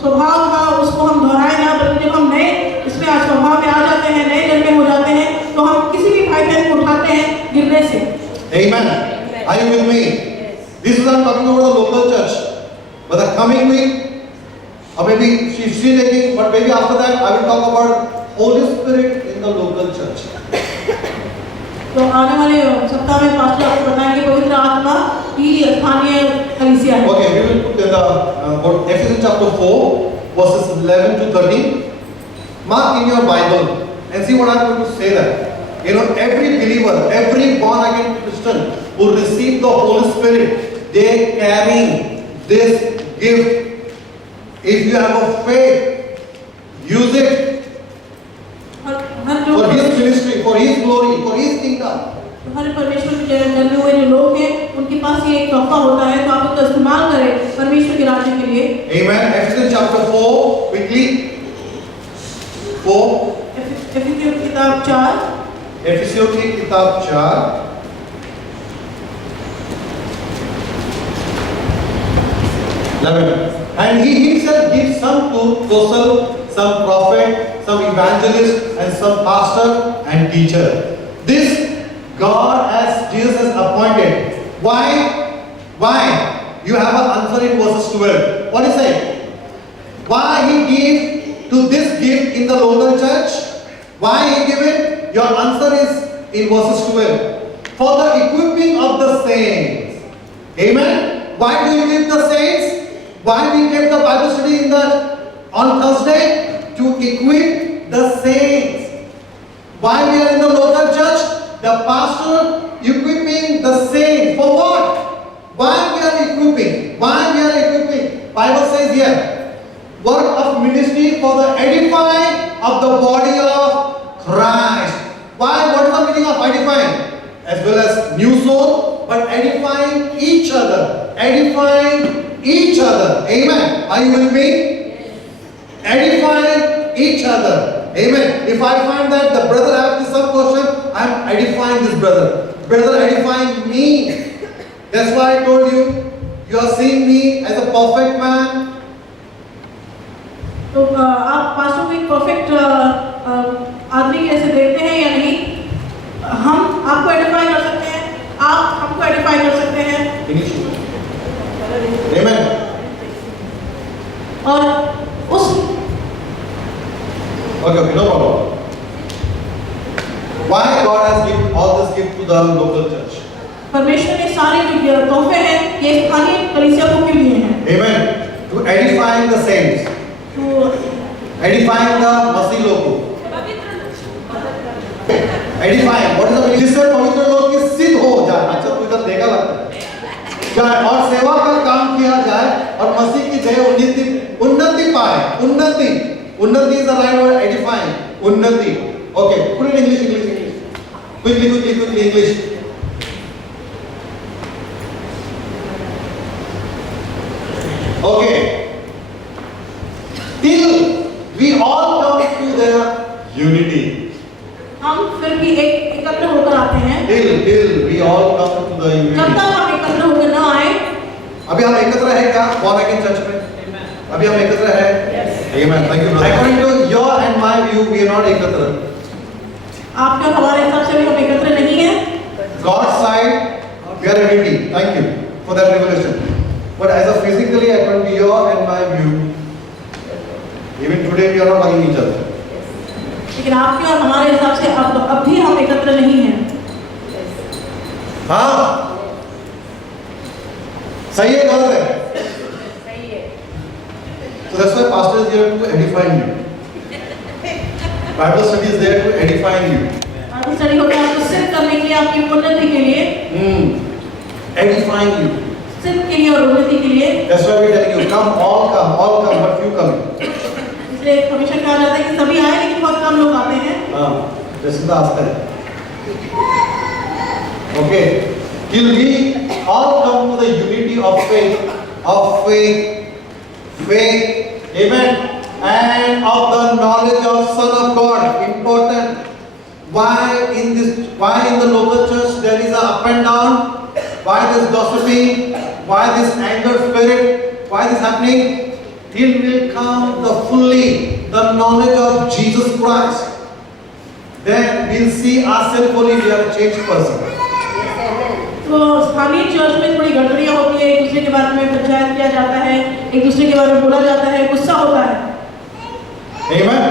स्वभाव था उसको हम दोहराए ना, बल्कि जब हम नए इसमें स्वभाव में आ जाते हैं, नए जन्मे हो जाते हैं, तो हम किसी भी भाई बहन को उठाते हैं गिरने से। Amen. Are you with me? This is I'm talking about the local church. But the coming week, or maybe she's still taking, but maybe after that I will talk about Holy Spirit in the local church. तो आने वाले सप्ताह में pastor आपको बताएंगे पवित्र आत्मा की स्थानीय कलीसिया है। Okay, we will put in the Ephesians chapter 4 verses 11 to 13. Mark in your Bible and see what I'm going to say there. Every believer, every born again Christian who receive the Holy Spirit, they carry this gift. If you have a faith, use it for His ministry, for His glory, for His kingdom. हर परमेश्वर के जन्मे हुए जो लोग हैं उनके पास ये एक तोहफा होता है, तो आप उसका इस्तेमाल करें परमेश्वर के राज्य के लिए। Amen. Ephesians chapter 4 quickly. 4. एफिसियों की किताब 4। एफिसियों की किताब 4 11. And He Himself gives some to apostle, some prophet, some evangelist, and some pastor and teacher. This God as Jesus has appointed Why? You have an answer in verses 12. What is it? Why he gave to this gift in the local church? Why he gave it? Your answer is in verses 12. For the equipping of the saints. Amen. Why do you give the saints? Why we get the Bible study on Thursday? To equip the saints. Why we are in the local church? The pastor equipping the saints. For what? Why we are equipping? Why we are equipping? Bible says here, work of ministry for the edifying of the body of Christ. Why? What is the meaning of edifying? As well as new soul, but edifying each other. Edifying each other. Amen. Are you with me? Edifying each other. Amen. If I find that the brother has some question, I am edifying this brother. Brother edifying me. That's why I told you, you are seeing me as a perfect man. तो आप pastor को एक perfect आदमी कैसे देखते हैं या नहीं? हम आपको एडिफाई कर सकते हैं, आप हमको एडिफाई कर सकते हैं। Amen. और उस Okay, no problem. Why God has given all this gift to the local church? परमेश्वर ने सारे जो तोहफे हैं ये स्थानीय कलीसिया को क्यों दिए हैं? Amen. To edifying the saints. तो Edifying the मसीह लोग को. Edifying. What is the meaning? जिससे पवित्र लोग की सिद्ध हो जाए. अच्छा तो इधर देखा लगता है. जाए और सेवा का काम किया जाए और मसीह की जय उन्नति पाए. उन्नति is the right word. Edifying. उन्नति. Okay. Put it in English. Quickly English. Okay. Till we all come to the unity. हम फिर भी एकत्र होकर आते हैं। Till we all come to the unity. जब तक हम एकत्र होकर न आए, अभी हम एकत्र हैं क्या? Born again church में? अभी हम एकत्र हैं? Amen. Thank you, brother. According to your and my view, we are not एकत्र. आपके और हमारे हिसाब से भी हम एकत्र नहीं हैं। God's side, we are unity. Thank you for that revelation. But as a physically, according to your and my view, even today we are not hugging each other. लेकिन आपके और हमारे हिसाब से अब भी हम एकत्र नहीं हैं। हाँ, सही है गलत है? सही है। So that's why pastor is there to edify you. Bible study is there to edify you. Bible study होता है आपको सिद्ध करने के लिए, आपकी उन्नति के लिए। Edifying you. सिद्ध के लिए और उन्नति के लिए। That's why we telling you, all come, but few come. इसलिए हमेशा कहा जाता है कि सभी आए लेकिन बहुत कम लोग आते हैं। हाँ, जैसे तो आता है। Okay, till we all come to the unity of faith, amen, and of the knowledge of Son of God. Important. Why in the local church there is a up and down? Why this gossiping? Why this anger spirit? Why this happening? Till will come the knowledge of Jesus Christ. Then we'll see ourselves fully, we are a changed person. तो स्थानीय church में थोड़ी गड़बड़ियाँ होती है, एक दूसरे के बारे में पंचायत किया जाता है, एक दूसरे के बारे में बोला जाता है, गुस्सा होता है। Amen.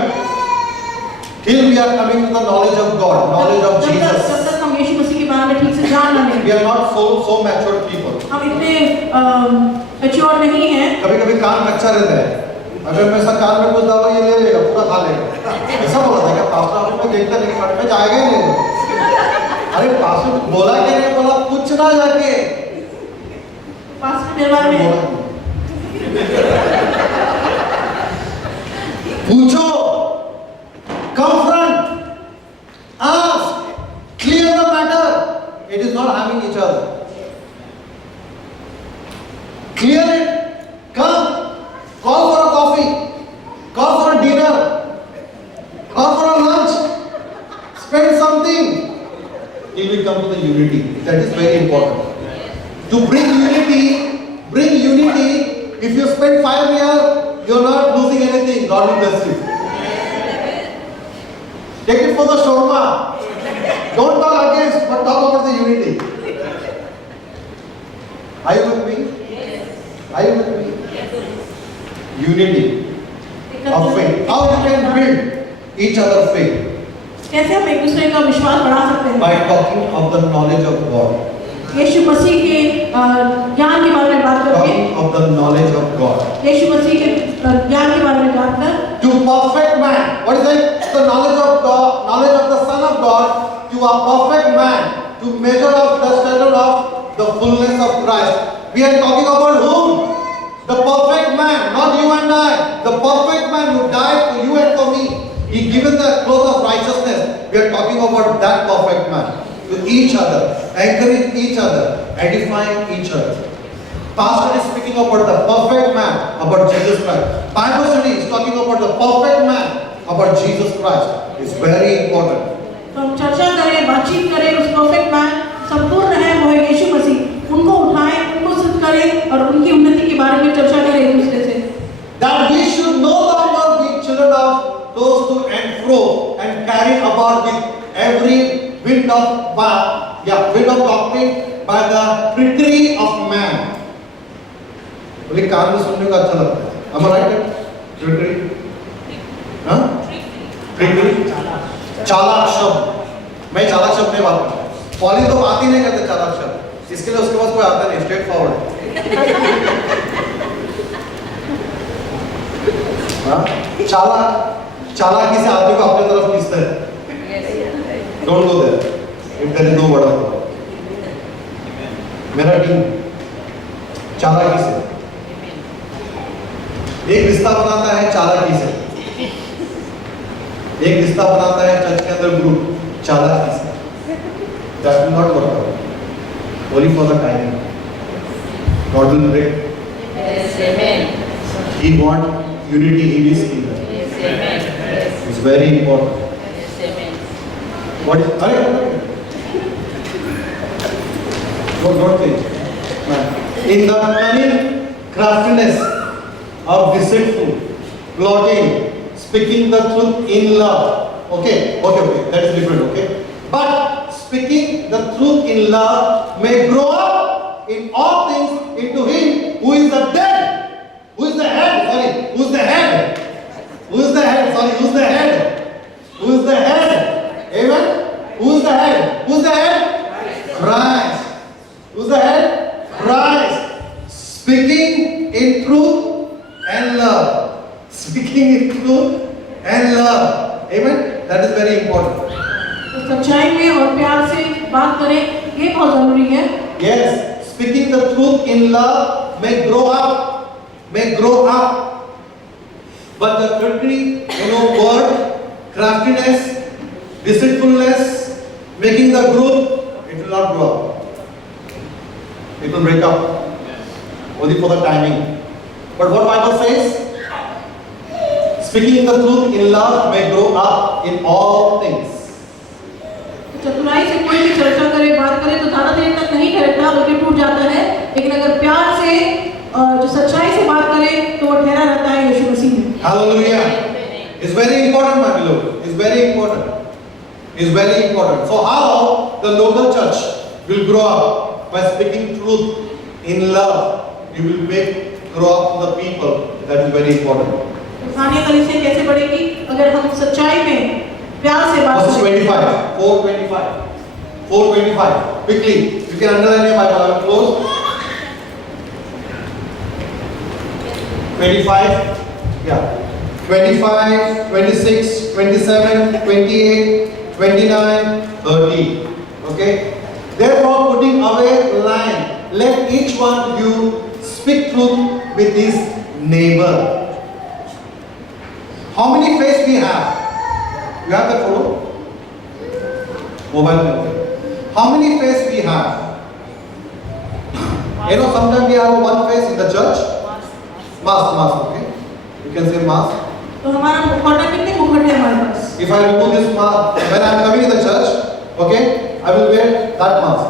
Till we are coming to the knowledge of God, knowledge of Jesus. जब तक हम यीशु मसीह के बारे में ठीक से जान ना लें। We are not so matured people. हम इतने मैच्योर नहीं हैं। कभी-कभी कान कच्चा रहता है। अगर मैं ऐसा कान में कुछ दवा ये ले लेगा, पूरा खा लेगा। ऐसा बोला था क्या पास्टर आपको देखता नहीं पढ़ में जाएगा ही नहीं। अरे पास्टर बोला क्या नहीं बोला पूछना जाके। पास्टर मेरे बारे में पूछो, confront, ask, clear the matter. It is not having each other. Clear it. Come. Call for a coffee. Call for a dinner. Call for a lunch. Spend something. Till we come to the unity. That is very important. To bring unity. If you spend 5 years, you are not losing anything. God will bless you. Take it for the shawarma. Don't talk against, but talk about the unity. Are you with me? Are you with me? Unity of faith. How you can build each other faith? कैसे हम एक दूसरे का विश्वास बढ़ा सकते हैं? By talking of the knowledge of God. यीशु मसीह के ज्ञान के बारे में बात करके, Talking of the knowledge of God. यीशु मसीह के ज्ञान के बारे में जानकर, To perfect man. What is it? The knowledge of God, knowledge of the Son of God, to a perfect man, to measure of the standard of the fullness of Christ. We are talking about whom? The perfect man, not you and I. The perfect man who died for you and for me. He given the cloth of righteousness. We are talking about that perfect man. To each other, encourage each other, edifying each other. Pastor is speaking about the perfect man, about Jesus Christ. Bible study is talking about the perfect man, about Jesus Christ. It's very important. तो हम चर्चा करें, बातचीत करें, उस perfect man संपूर्ण है वो है यीशु मसीह। उनको उठाएं, उनको सिद्ध करें और उनकी उन्नति के बारे में चर्चा करें एक दूसरे से। That we should no longer be children of those to and fro and carried about with every wind of doctrine by the trickery of man. बोले कान में सुनने को अच्छा लगता है। Am I right? Trickery? हाँ? Trickery? चालाक शब्द। मैं चालाक शब्द नहीं बात करता। पॉली तो बात ही नहीं करते चालाक शब्द। इसके लिए उसके पास कोई आता नहीं, स्ट्रेट फॉरवर्ड। हाँ? चालाकी से आदमी को अपने तरफ खींचता है। Don't go there. If there is no word of God. मेरा टीम चालाकी से एक रिश्ता बनाता है, चालाकी से एक रिश्ता बनाता है चर्च के अंदर ग्रुप, चालाकी से। That will not work out. Only for the timing. God will break. Yes, amen. He wants unity in His kingdom. Yes, amen. Yes, It's very important. amen. What is? Don't think. In the cunning craftiness of deceitful plotting, speaking the truth in love. Okay, that is different. Okay, but speaking the truth in love may grow up in all things into Him who is the head. Who is the head? Sorry, who is the head? Who is the head? Sorry, who is the head? Who is the head? Amen. Who is the head? Who is the head? Christ. Who's the head? Christ. Speaking in truth and love. Speaking in truth and love. Amen. That is very important. तो सच्चाई में और प्यार से बात करें, ये बहुत जरूरी है। Yes. Speaking the truth in love may grow up. May grow up. But the trickery, word, craftiness, deceitfulness, making the group, it will not grow up. It will break up. Only for the timing. But what Bible says? Speaking the truth in love may grow up in all things. चतुराई से कोई भी चर्चा करे, बात करे तो ज्यादा देर तक नहीं ठहरता, बल्कि टूट जाता है। लेकिन अगर प्यार से और जो सच्चाई से बात करे तो वो ठहरा रहता है यीशु मसीह में। Hallelujah. It's very important, my beloved. It's very important. It's very important. So how the local church will grow up? By speaking truth in love, you will make grow up the people. That is very important. स्थानीय कलीसिया कैसे बढ़ेगी? अगर हम सच्चाई में प्यार से बात Verse करें। 425. Quickly, you can underline your Bible. I will close. 25. Yeah. 25, 26, 27, 28, 29, 30. Okay. Therefore, putting away lying, let each one of you speak truth with his neighbor. How many faiths we have? You have the photo? Mobile phone. How many faiths we have? Sometimes we have one face in the church. Mask, okay? You can say mask. तो हमारा मुखौटा कितने मुखौटे हैं हमारे पास? If I remove this mask, when I am coming in the church, okay, I will wear that mask.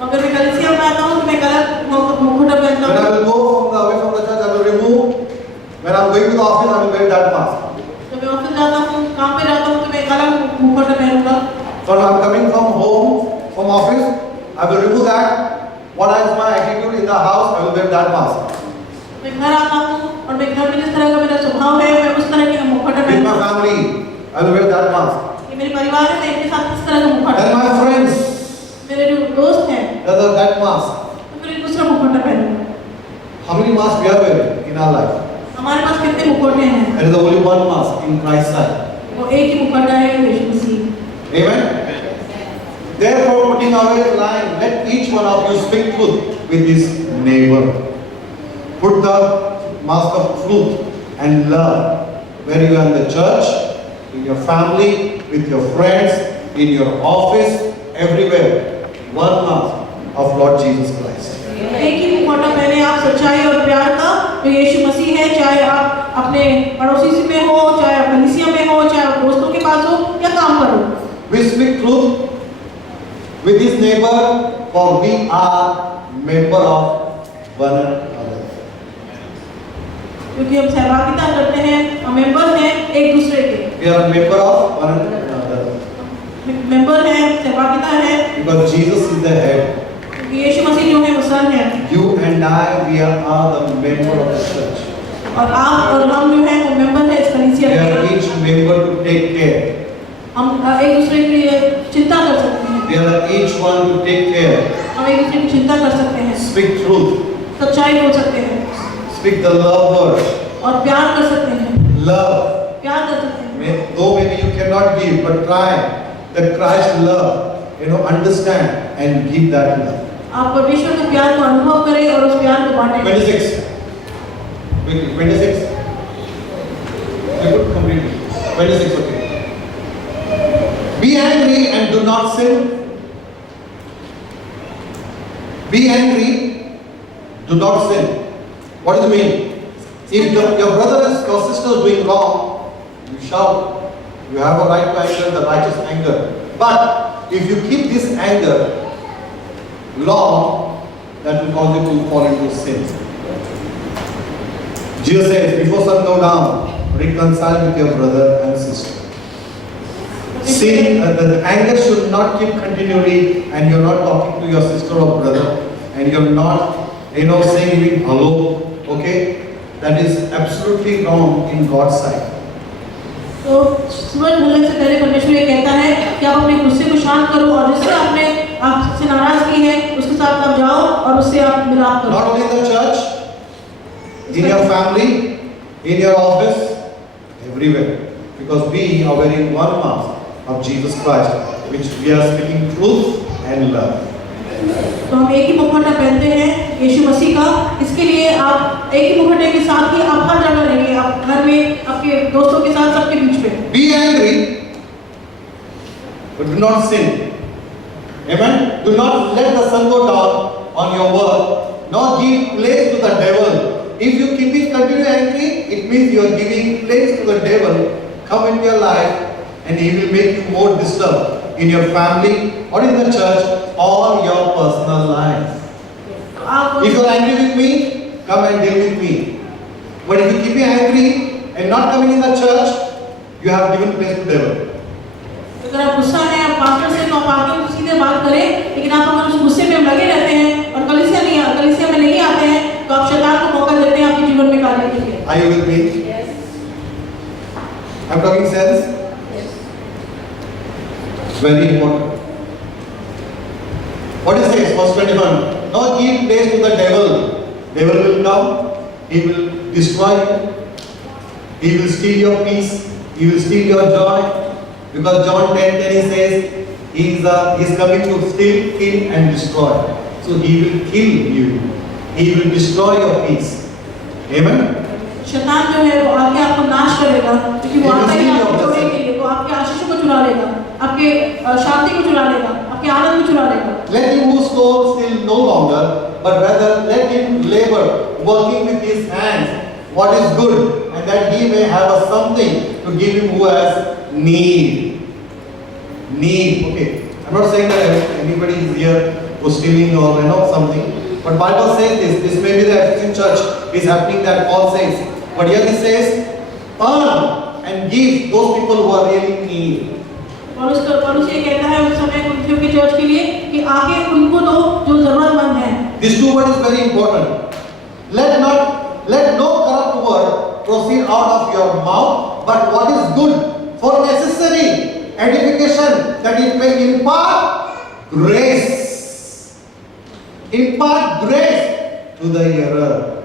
अगर मैं कलीसिया में आता हूँ तो मैं गलत मुखौटा पहनता When I हूँ। will go away from the church, I will remove. When I am going to the office, I will wear that mask. जब मैं ऑफिस जाता हूँ, काम पे जाता हूँ तो मैं गलत मुखौटा पहनूंगा। When I am coming from home, from office, I will remove that what is my attitude in the house, I will wear that mask. मैं घर आता हूँ और मैं घर में जिस तरह का मेरा स्वभाव है मैं उस तरह के मुखौटा With पहनती my हूँ। family, I will wear that mask. ये मेरे परिवार है मैं इनके साथ इस तरह का मुखौटा And my friends, मेरे जो दोस्त हैं that mask. तो फिर दूसरा मुखौटा पहनूंगा। How many masks we are wearing in our life? हमारे पास कितने मुखौटे हैं? There is only one mask in Christ's sight. वो एक ही मुखौटा है यीशु मसीह। Amen. Therefore, putting away lying, let each one of you speak truth with his neighbor. Put the mask of truth and love where you are in the church, in your family, with your friends, in your office, everywhere. One mask of Lord Jesus Christ. एक ही मुखौटा पहने आप सच्चाई और प्यार का जो यीशु मसीह है, चाहे आप अपने पड़ोसी से में हो, चाहे आप कलीसिया में हो, चाहे आप दोस्तों के पास हो या काम पर हो। We speak truth with his neighbor, for we are member of one another. क्योंकि हम सहभागिता करते हैं, हम मेंबर हैं एक दूसरे के। We are a member of one another. Member हैं, सहभागिता है, Because Jesus is the head. क्योंकि यीशु मसीह जो है वो सर है। You and I, we are the member of the church. और आप और हम जो हैं वो मेंबर हैं इस कलीसिया We are के। each member to take care. हम एक दूसरे के लिए चिंता कर सकते हैं। We are each one to take care. हम एक दूसरे की चिंता कर सकते हैं, Speak truth. सच्चाई बोल सकते हैं Speak the love word. और प्यार कर सकते हैं, Love. प्यार कर सकते हैं। Though maybe you cannot give, but try the Christ love. Understand and give that love. आप परमेश्वर के प्यार को अनुभव करें और उस प्यार को बांटें। 26. Quickly, 26. I could complete it. 26, okay. Be angry and do not sin. Be angry, do not sin. What does it mean? If your brother or your sister is doing wrong, you shout. You have a right to anger, the righteous anger. But if you keep this anger long, that will cause you to fall into sin. Jesus says, before sun go down, reconcile with your brother and sister. Sin, the anger should not keep continually, and you're not talking to your sister or brother, and you're not, saying even hello, okay? That is absolutely wrong in God's sight. तो सूरज ढलने से पहले परमेश्वर ये कहता है कि आप अपने गुस्से को शांत करो और जिससे आपसे नाराजगी है उसके साथ आप जाओ और उससे आप मिलाप करो। Not only in the church, in your family, in your office, everywhere. Because we are wearing one mask of Jesus Christ, which we are speaking truth and love. तो हम एक ही मुखौटा पहनते हैं यीशु मसीह का। इसके लिए आप एक ही मुखौटे के साथ ही आप हर जगह रहेंगे, आप घर में, आपके दोस्तों के साथ, सबके बीच में। Be angry, but do not sin. Amen. Do not let the sun go down on your work, nor give place to the devil. If you continue angry, it means you are giving place to the devil come into your life, and he will make you more disturbed in your family or in the church or your personal life. If you are angry with me, come and deal with me. But if you keep me angry and not coming in the church, you have given place to devil. अगर आप गुस्सा है आप pastor से तो आप आके सीधे बात करें, लेकिन आप अगर उस गुस्से में लगे रहते हैं और कलीसिया में नहीं आते हैं तो आप शैतान को मौका देते हैं आपके जीवन में कार्य के लिए। Are you with me? Yes. I'm talking sense? Yes. Very important. What is this? Verse 21. Not give place to the devil. Devil will come. He will destroy you. He will steal your peace. He will steal your joy. Because John 10:10 he says, he is coming to steal, kill and destroy. So he will kill you. He will destroy your peace. Amen? शैतान जो है वो आके आपको नाश करेगा, क्योंकि वो आता है आपको चुराने के लिए, वो आपके आशीषों को चुरा लेगा, आपके शांति को चुरा लेगा, आपके आनंद को चुरा लेगा। Let him who stole steal no longer, but rather let him labor, working with his hands, what is good, and that he may have a something to give him who has need. Need, okay. I'm not saying that anybody is here who's stealing or something, but Bible says this may be the Ephesian church is happening that Paul says, but here he says, earn and give those people who are really in need. पौलुस ये कहता है उस समय कुरिन्थियों की church के लिए कि आगे उनको दो जो जरूरतमंद हैं, very important. Let no corrupt word proceed out of your mouth, but what is good for necessary edification, that it may impart grace. Impart grace to the hearer.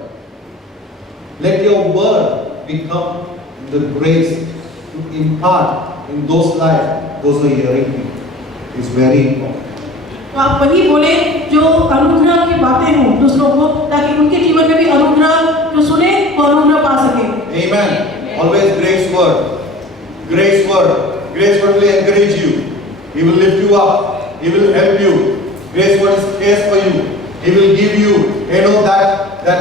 Let your word become the grace to impart in those lives, those who are hearing you. It's very important. तो आप वही बोले जो अनुग्रह की बातें हों दूसरों को, ताकि उनके जीवन में भी अनुग्रह जो सुने वो अनुग्रह पा सके। Amen. Always grace word. Grace word. Grace word will encourage you. He will lift you up. He will help you. Grace word is cares for you. He will give you, that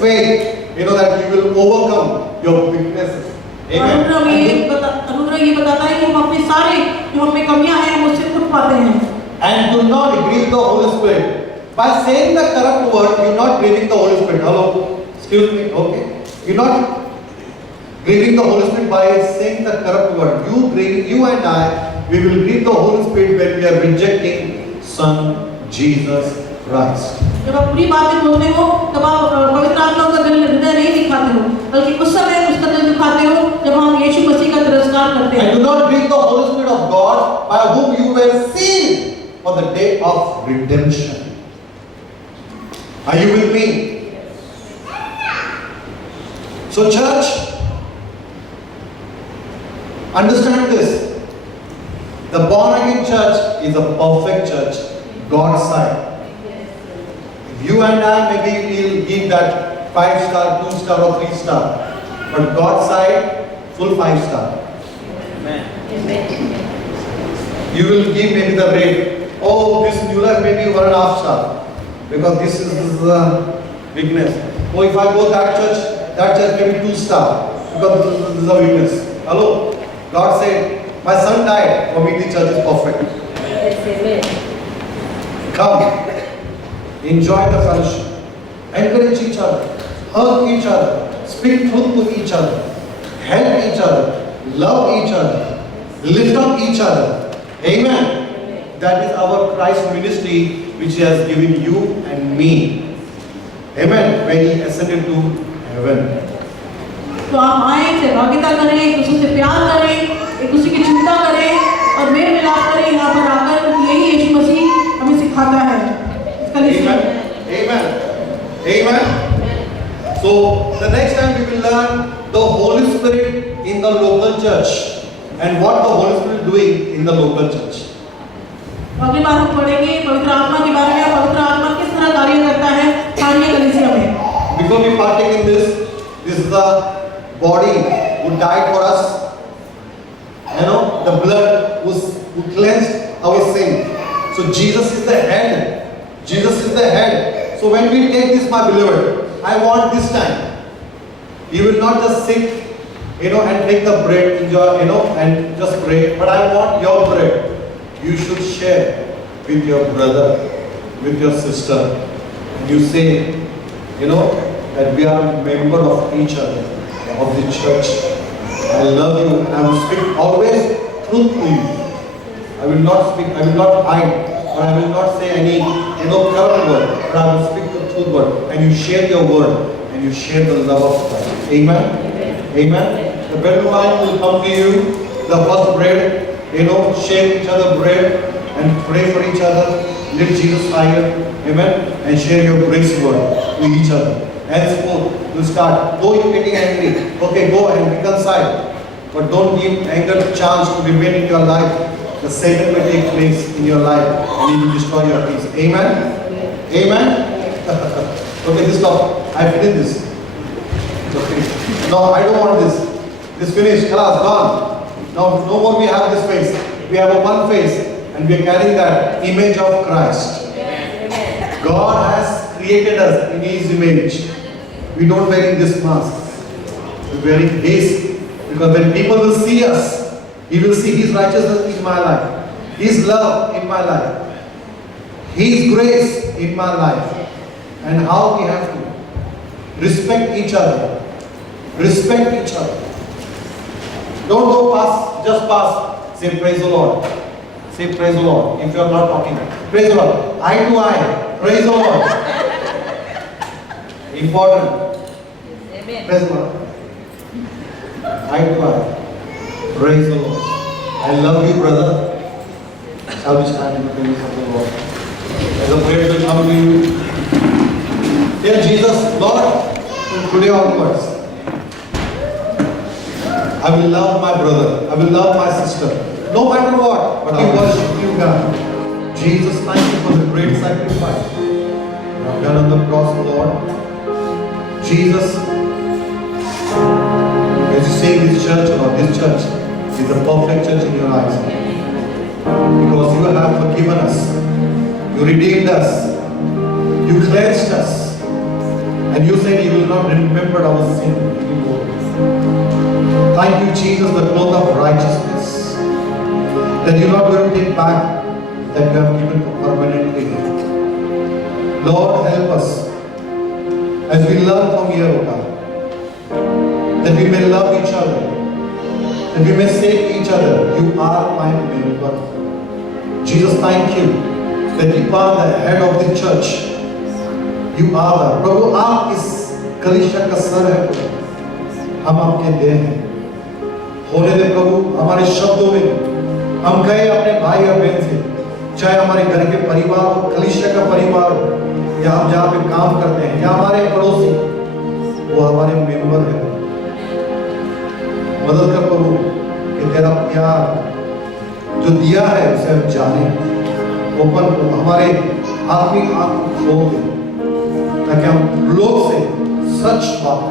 faith, that you will overcome your weaknesses. Amen. अनुग्रह ये बताता है कि हम अपने सारे जो हम में कमियां हैं हम उससे उठ पाते हैं। And do not grieve the Holy Spirit. By saying the corrupt word, you're not grieving the Holy Spirit. Hello? Excuse me, okay? You're not grieving the Holy Spirit by saying the corrupt word. You and I, we will grieve the Holy Spirit when we are rejecting Son Jesus Christ. जब आप बुरी बातें बोलते हो तब आप पवित्र आत्मा का हृदय नहीं दिखाते हो, बल्कि उस समय उसका दिल दिखाते हो जब हम यीशु मसीह का तिरस्कार करते हैं। And do not grieve the Holy Spirit of God, by whom you were sealed for the day of redemption. Are you with me? So church, understand this. The born again church is a perfect church, God's side. If you and I, maybe we'll give that 5-star, 2-star or 3-star. But God's side, full 5-star. You will give maybe the rate. Oh, this new life maybe 1.5 star. Because this is weakness. Oh, if I go that church maybe 2 star. Because this is a weakness. Hello? God said, my son died. For me the church is perfect. Come. Enjoy the fellowship. Encourage each other. Hug each other. Speak truth to each other. Help each other. Love each other. Lift up each other. Amen. That is our Christ ministry which He has given you and me. Amen. When He ascended to heaven. तो आप आए सहभागिता करें, एक दूसरे से प्यार करें, एक दूसरे की चिंता करें और मेल मिलाप करें यहाँ पर आकर। यही यीशु मसीह हमें सिखाता है। Amen. Amen. So the next time we will learn the Holy Spirit in the local church and what the Holy Spirit is doing in the local church. अगली बार हम पढ़ेंगे पवित्र आत्मा के बारे में, पवित्र आत्मा किस तरह कार्य करता है स्थानीय कलीसिया में। Before we partake in this is the body who died for us. The blood who cleansed our sin. So Jesus is the head. Jesus is the head. So when we take this, my beloved, I want this time. You will not just sit, and take the bread, enjoy, and just pray. But I want your bread. You should share with your brother, with your sister. And you say, that we are a member of each other, of the church. I love you and I will speak always truth to you. I will not hide, or I will not say any, corrupt word, but I will speak the truth word. And you share your word, and you share the love of Christ. Amen? Amen? The bread of wine will come to you, the first bread, share each other bread and pray for each other, lift Jesus higher, amen, and share your grace word to each other. Henceforth, you start, though you're getting angry, okay, go and reconcile, but don't give anger chance to remain in your life. The Satan will take place in your life and he will destroy your peace. Amen? Amen? Okay, this stop. I finished this. Okay. No, I don't want this. This finished. Class, gone. Now, no more we have this face. We have a one face and we are carrying that image of Christ. God has created us in His image. We don't wear this mask. We're wearing His. Because when people will see us, He will see His righteousness in my life, His love in my life, His grace in my life, and how we have to respect each other. Respect each other. Don't go past, just pass. Say praise the Lord. Say praise the Lord. If you are not talking, praise the Lord. Eye to eye. Praise the Lord. Important. Amen. Praise God. Eye to eye. Praise the Lord. I love you, brother. Shall we stand in the presence of the Lord? As a prayer will come to you. Dear Jesus, Lord, from today onwards, I will love my brother. I will love my sister. No matter what, but I worship you, God. Jesus, thank you for the great sacrifice you have done on the cross, Lord. Jesus, as you say this church, Lord, this church is the perfect church in your eyes. Because you have forgiven us. You redeemed us. You cleansed us. And you said you will not remember our sin anymore. Thank you, Jesus, the cloth of righteousness. That you are not going to take back that you have given permanently. Lord, help us as we learn from here, O God, that we may love each other, that we may say to each other, you are my member. Jesus, thank you that you are the head of the church. You are the प्रभु, आप इस कलीसिया का sir है प्रभु, हम आपके देह हैं। होने दे प्रभु, हमारे शब्दों में हम कहे अपने भाई और बहन से, चाहे हमारे घर के परिवार हो, कलीसिया का परिवार हो, या हम जहाँ पे काम करते हैं, या हमारे पड़ोसी, वो हमारे मेंबर है। मदद कर प्रभु कि तेरा प्यार जो दिया है उसे हम जाने, ओपन को हमारे आत्मिक आंख खोल दे, ताकि हम लोग से सच बात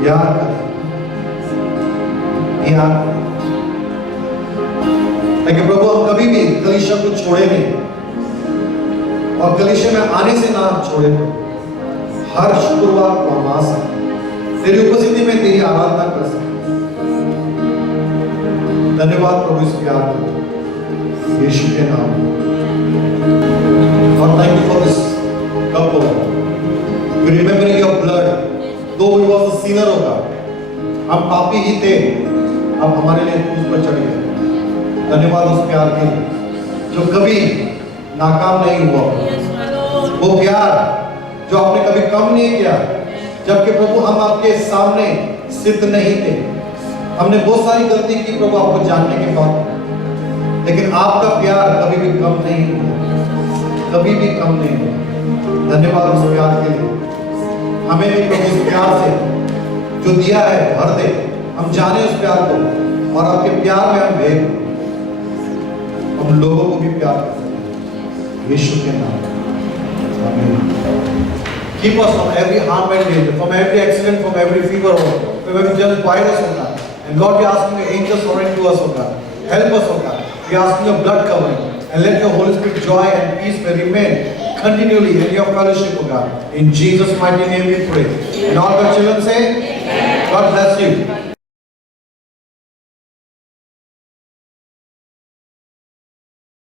प्यार करें, प्यार करें, ताकि प्रभु हम कभी भी कलीसिया को छोड़े नहीं और कलीसिया में आने से ना छोड़े। हर शुक्रवार को हम आ सकें, तेरी उपस्थिति में तेरी आराधना कर सकें। धन्यवाद प्रभु इस प्यार के यीशु के नाम में। और thank you for this couple. We remembering your blood, though we was a sinner होगा, हम पापी ही थे, अब हमारे लिए क्रूस पर चढ़ गए। धन्यवाद उस प्यार के लिए जो कभी नाकाम नहीं हुआ, वो प्यार जो आपने कभी कम नहीं किया, जबकि प्रभु हम आपके सामने सिद्ध नहीं थे, हमने बहुत सारी गलती की प्रभु आपको जानने के बाद, लेकिन आपका प्यार कभी भी कम नहीं हुआ, कभी भी कम नहीं हुआ। धन्यवाद उस प्यार के लिए। हमें भी प्रभु उस प्यार से जो दिया है भर दे, हम जाने उस प्यार को और आपके प्यार में हम भेद, हम लोगों को भी प्यार कर सकें यीशु के नाम में। आमीन। Keep us from every harm and danger, from every accident, from every fever, from every just guide us, O God. And Lord, we are asking your angels to surrender to us, O God. Help us, O God. We are asking your blood covering, and let your Holy Spirit joy and peace may remain continually in your fellowship, O God. In Jesus' mighty name we pray. And all the children say, God bless you.